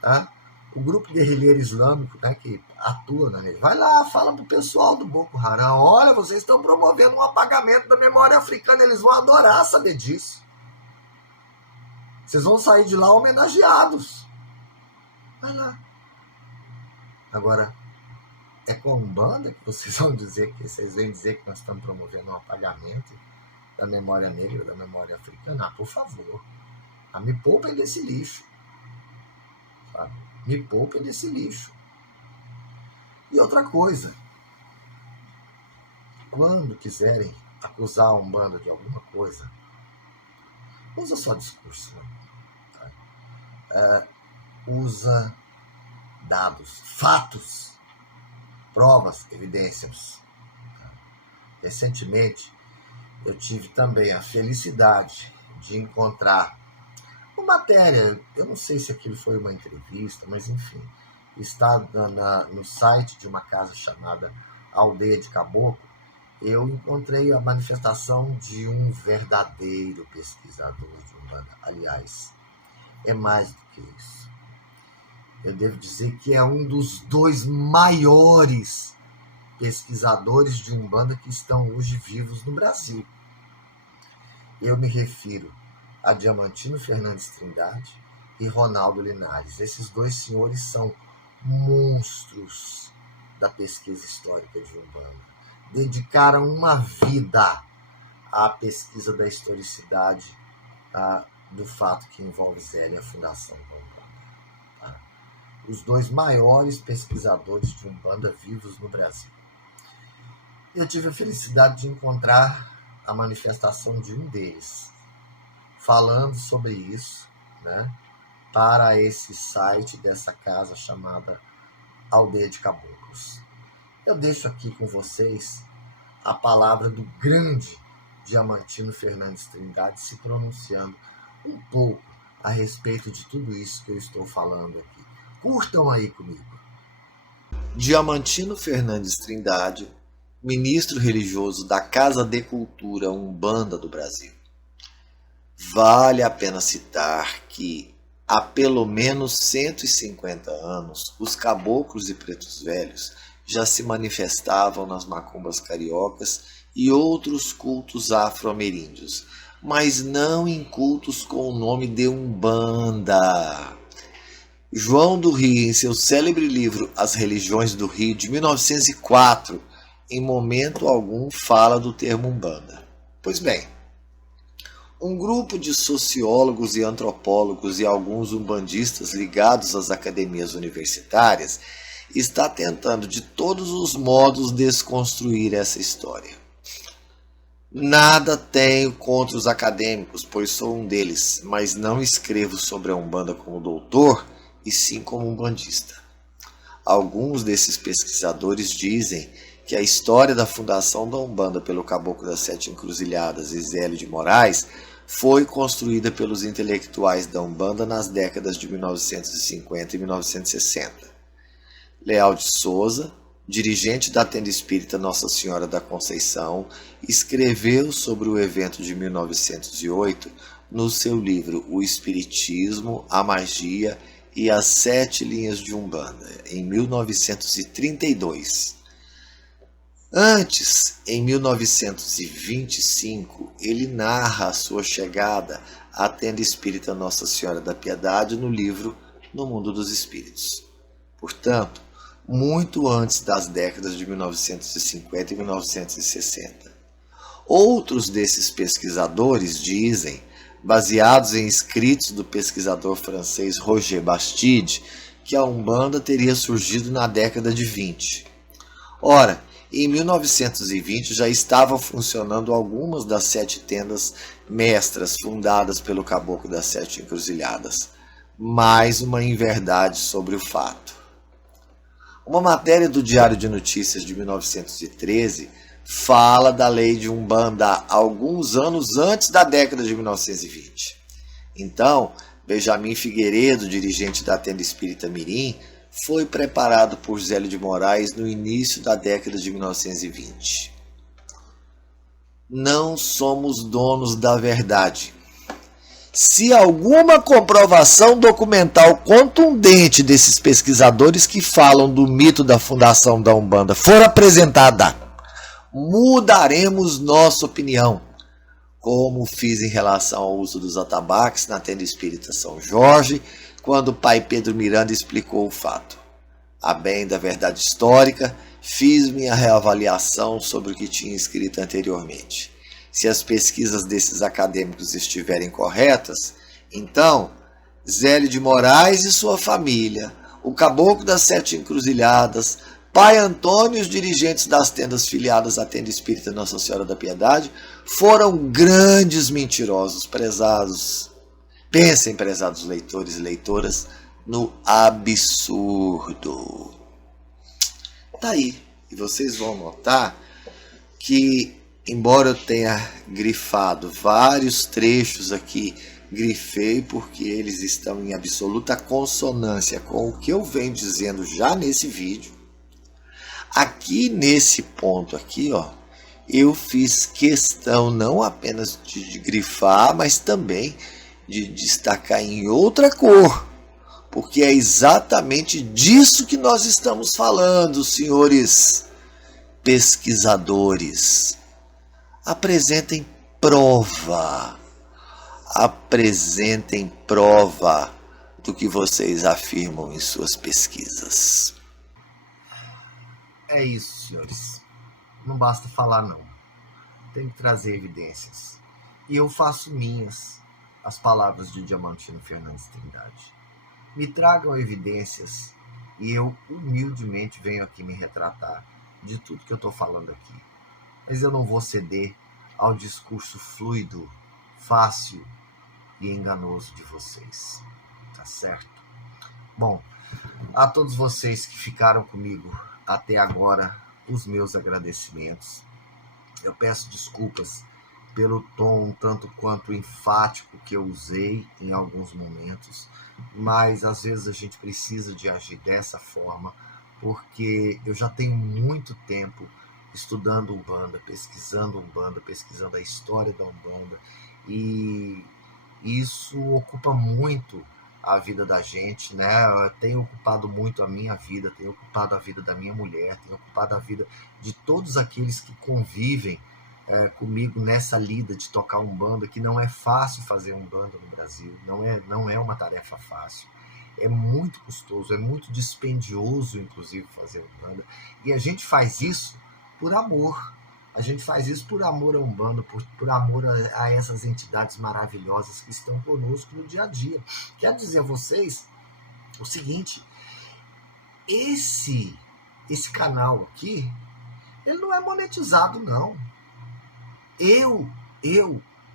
Tá? O grupo guerrilheiro islâmico, né, que atua na Nigéria. Vai lá, fala pro pessoal do Boko Haram, olha, vocês estão promovendo um apagamento da memória africana, eles vão adorar saber disso. Vocês vão sair de lá homenageados. Vai lá. Agora, é com a Umbanda que vocês vão dizer que vocês vêm dizer que nós estamos promovendo um apagamento da memória negra, da memória africana? Ah, por favor. Me poupem desse lixo. Sabe? Me poupem desse lixo. E outra coisa, quando quiserem acusar a Umbanda de alguma coisa, usa só discurso. Né? Usa dados, fatos, provas, evidências. Recentemente, eu tive também a felicidade de encontrar uma matéria, eu não sei se aquilo foi uma entrevista, mas enfim, está no site de uma casa chamada Aldeia de Caboclo. Eu encontrei a manifestação de um verdadeiro pesquisador de Umbanda. Aliás, é mais do que isso. Eu devo dizer que é um dos 2 maiores pesquisadores de Umbanda que estão hoje vivos no Brasil. Eu me refiro a Diamantino Fernandes Trindade e Ronaldo Linares. Esses 2 senhores são monstros da pesquisa histórica de Umbanda. Dedicaram uma vida à pesquisa da historicidade do fato que envolve Zélia e a fundação da Umbanda. Tá? Os 2 maiores pesquisadores de Umbanda vivos no Brasil. Eu tive a felicidade de encontrar a manifestação de um deles, falando sobre isso, né, para esse site dessa casa chamada Aldeia de Caboclos. eu deixo aqui com vocês a palavra do grande Diamantino Fernandes Trindade se pronunciando um pouco a respeito de tudo isso que eu estou falando aqui. Curtam aí comigo. Diamantino Fernandes Trindade, ministro religioso da Casa de Cultura Umbanda do Brasil. Vale a pena citar que, há pelo menos 150 anos, os caboclos e pretos velhos já se manifestavam nas macumbas cariocas e outros cultos afro-ameríndios, mas não em cultos com o nome de Umbanda. João do Rio, em seu célebre livro As Religiões do Rio, de 1904, em momento algum fala do termo Umbanda. Pois bem, um grupo de sociólogos e antropólogos e alguns umbandistas ligados às academias universitárias está tentando de todos os modos desconstruir essa história. Nada tenho contra os acadêmicos, pois sou um deles, mas não escrevo sobre a Umbanda como doutor, e sim como umbandista. Alguns desses pesquisadores dizem que a história da fundação da Umbanda pelo Caboclo das Sete Encruzilhadas e Zélio de Moraes foi construída pelos intelectuais da Umbanda nas décadas de 1950 e 1960. Leal de Souza, dirigente da tenda espírita Nossa Senhora da Conceição, escreveu sobre o evento de 1908 no seu livro O Espiritismo, a Magia e as Sete Linhas de Umbanda, em 1932. Antes, em 1925, ele narra a sua chegada à tenda espírita Nossa Senhora da Piedade no livro No Mundo dos Espíritos. Portanto, muito antes das décadas de 1950 e 1960. Outros desses pesquisadores dizem, baseados em escritos do pesquisador francês Roger Bastide, que a Umbanda teria surgido na década de 20. Ora, em 1920 já estavam funcionando algumas das 7 tendas mestras fundadas pelo Caboclo das Sete Encruzilhadas. Mais uma inverdade sobre o fato. Uma matéria do Diário de Notícias de 1913 fala da lei de Umbanda alguns anos antes da década de 1920. Então, Benjamin Figueiredo, dirigente da tenda espírita Mirim, foi preparado por Zélio de Moraes no início da década de 1920. Não somos donos da verdade. Se alguma comprovação documental contundente desses pesquisadores que falam do mito da fundação da Umbanda for apresentada, mudaremos nossa opinião, como fiz em relação ao uso dos atabaques na tenda espírita São Jorge, quando o pai Pedro Miranda explicou o fato. A bem da verdade histórica, fiz minha reavaliação sobre o que tinha escrito anteriormente. Se as pesquisas desses acadêmicos estiverem corretas, então, Zélio de Moraes e sua família, o Caboclo das Sete Encruzilhadas, Pai Antônio e os dirigentes das tendas filiadas à tenda espírita Nossa Senhora da Piedade foram grandes mentirosos, prezados. Pensem, prezados leitores e leitoras, no absurdo. Tá aí. E vocês vão notar que, embora eu tenha grifado vários trechos aqui, grifei porque eles estão em absoluta consonância com o que eu venho dizendo já nesse vídeo. Aqui nesse ponto aqui, ó, eu fiz questão não apenas de grifar, mas também de destacar em outra cor, porque é exatamente disso que nós estamos falando, senhores pesquisadores. Apresentem prova do que vocês afirmam em suas pesquisas. É isso, senhores. Não basta falar, não. Tem que trazer evidências. E eu faço minhas as palavras de Diamantino Fernandes Trindade. Me tragam evidências e eu humildemente venho aqui me retratar de tudo que eu estou falando aqui. Mas eu não vou ceder ao discurso fluido, fácil e enganoso de vocês. Tá certo? Bom, a todos vocês que ficaram comigo até agora os meus agradecimentos. Eu peço desculpas pelo tom tanto quanto enfático que eu usei em alguns momentos, mas às vezes a gente precisa de agir dessa forma, porque eu já tenho muito tempo estudando Umbanda, pesquisando a história da Umbanda, e isso ocupa muito a vida da gente, né? Tem ocupado muito a minha vida, tem ocupado a vida da minha mulher, tem ocupado a vida de todos aqueles que convivem comigo nessa lida de tocar Umbanda, que não é fácil fazer Umbanda no Brasil, não é uma tarefa fácil. É muito custoso, é muito dispendioso, inclusive, fazer Umbanda. E a gente faz isso por amor. A gente faz isso por amor a Umbanda, por amor a essas entidades maravilhosas que estão conosco no dia a dia. Quero dizer a vocês o seguinte: esse canal aqui, ele não é monetizado, não. Eu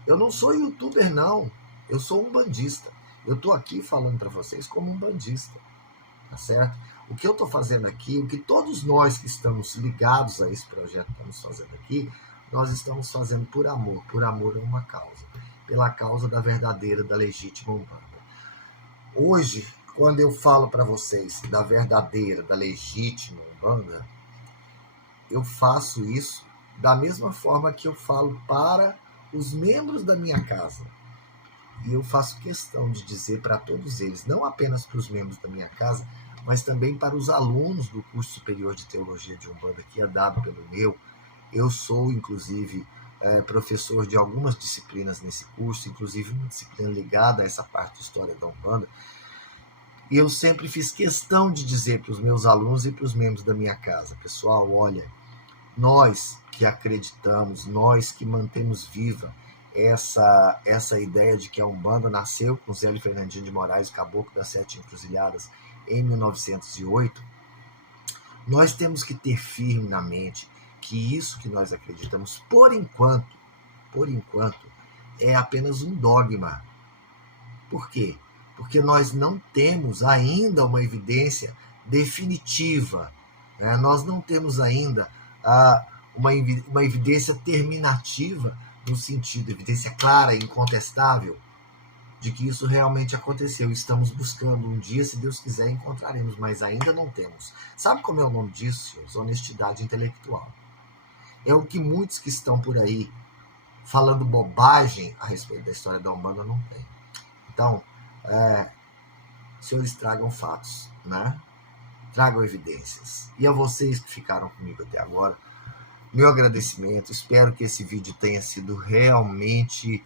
não sou youtuber, não. Eu sou umbandista. Eu estou aqui falando para vocês como umbandista, tá certo? O que eu estou fazendo aqui, o que todos nós que estamos ligados a esse projeto estamos fazendo aqui, nós estamos fazendo por amor a uma causa, pela causa da verdadeira, da legítima Umbanda. Hoje, quando eu falo para vocês da verdadeira, da legítima Umbanda, eu faço isso da mesma forma que eu falo para os membros da minha casa. E eu faço questão de dizer para todos eles, não apenas para os membros da minha casa, mas também para os alunos do curso superior de teologia de Umbanda, que é dado pelo meu. Eu sou, inclusive, professor de algumas disciplinas nesse curso, inclusive uma disciplina ligada a essa parte de história da Umbanda. E eu sempre fiz questão de dizer para os meus alunos e para os membros da minha casa: pessoal, olha, nós que acreditamos, nós que mantemos viva essa ideia de que a Umbanda nasceu com Zélio Fernandinho de Moraes, Caboclo das Sete Encruzilhadas, em 1908, nós temos que ter firme na mente que isso que nós acreditamos, por enquanto, é apenas um dogma. Por quê? Porque nós não temos ainda uma evidência definitiva, né? Nós não temos ainda uma evidência terminativa, no sentido, evidência clara e incontestável, de que isso realmente aconteceu. Estamos buscando, um dia, se Deus quiser, encontraremos, mas ainda não temos. Sabe como é o nome disso, senhores? Honestidade intelectual. É o que muitos que estão por aí falando bobagem a respeito da história da Umbanda não tem. Então, senhores, tragam fatos, né? Tragam evidências. E a vocês que ficaram comigo até agora, meu agradecimento. Espero que esse vídeo tenha sido realmente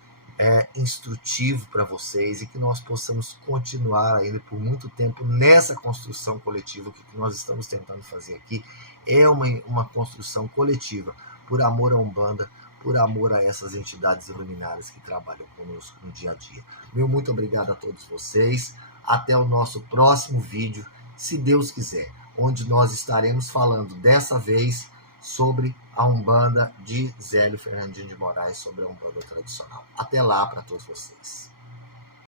instrutivo para vocês e que nós possamos continuar ainda por muito tempo nessa construção coletiva. O que nós estamos tentando fazer aqui é uma construção coletiva por amor à Umbanda, por amor a essas entidades iluminadas que trabalham conosco no dia a dia. Meu muito obrigado a todos vocês. Até o nosso próximo vídeo, se Deus quiser, onde nós estaremos falando dessa vez sobre a Umbanda de Zélio Fernandinho de Moraes, sobre a Umbanda tradicional. Até lá para todos vocês.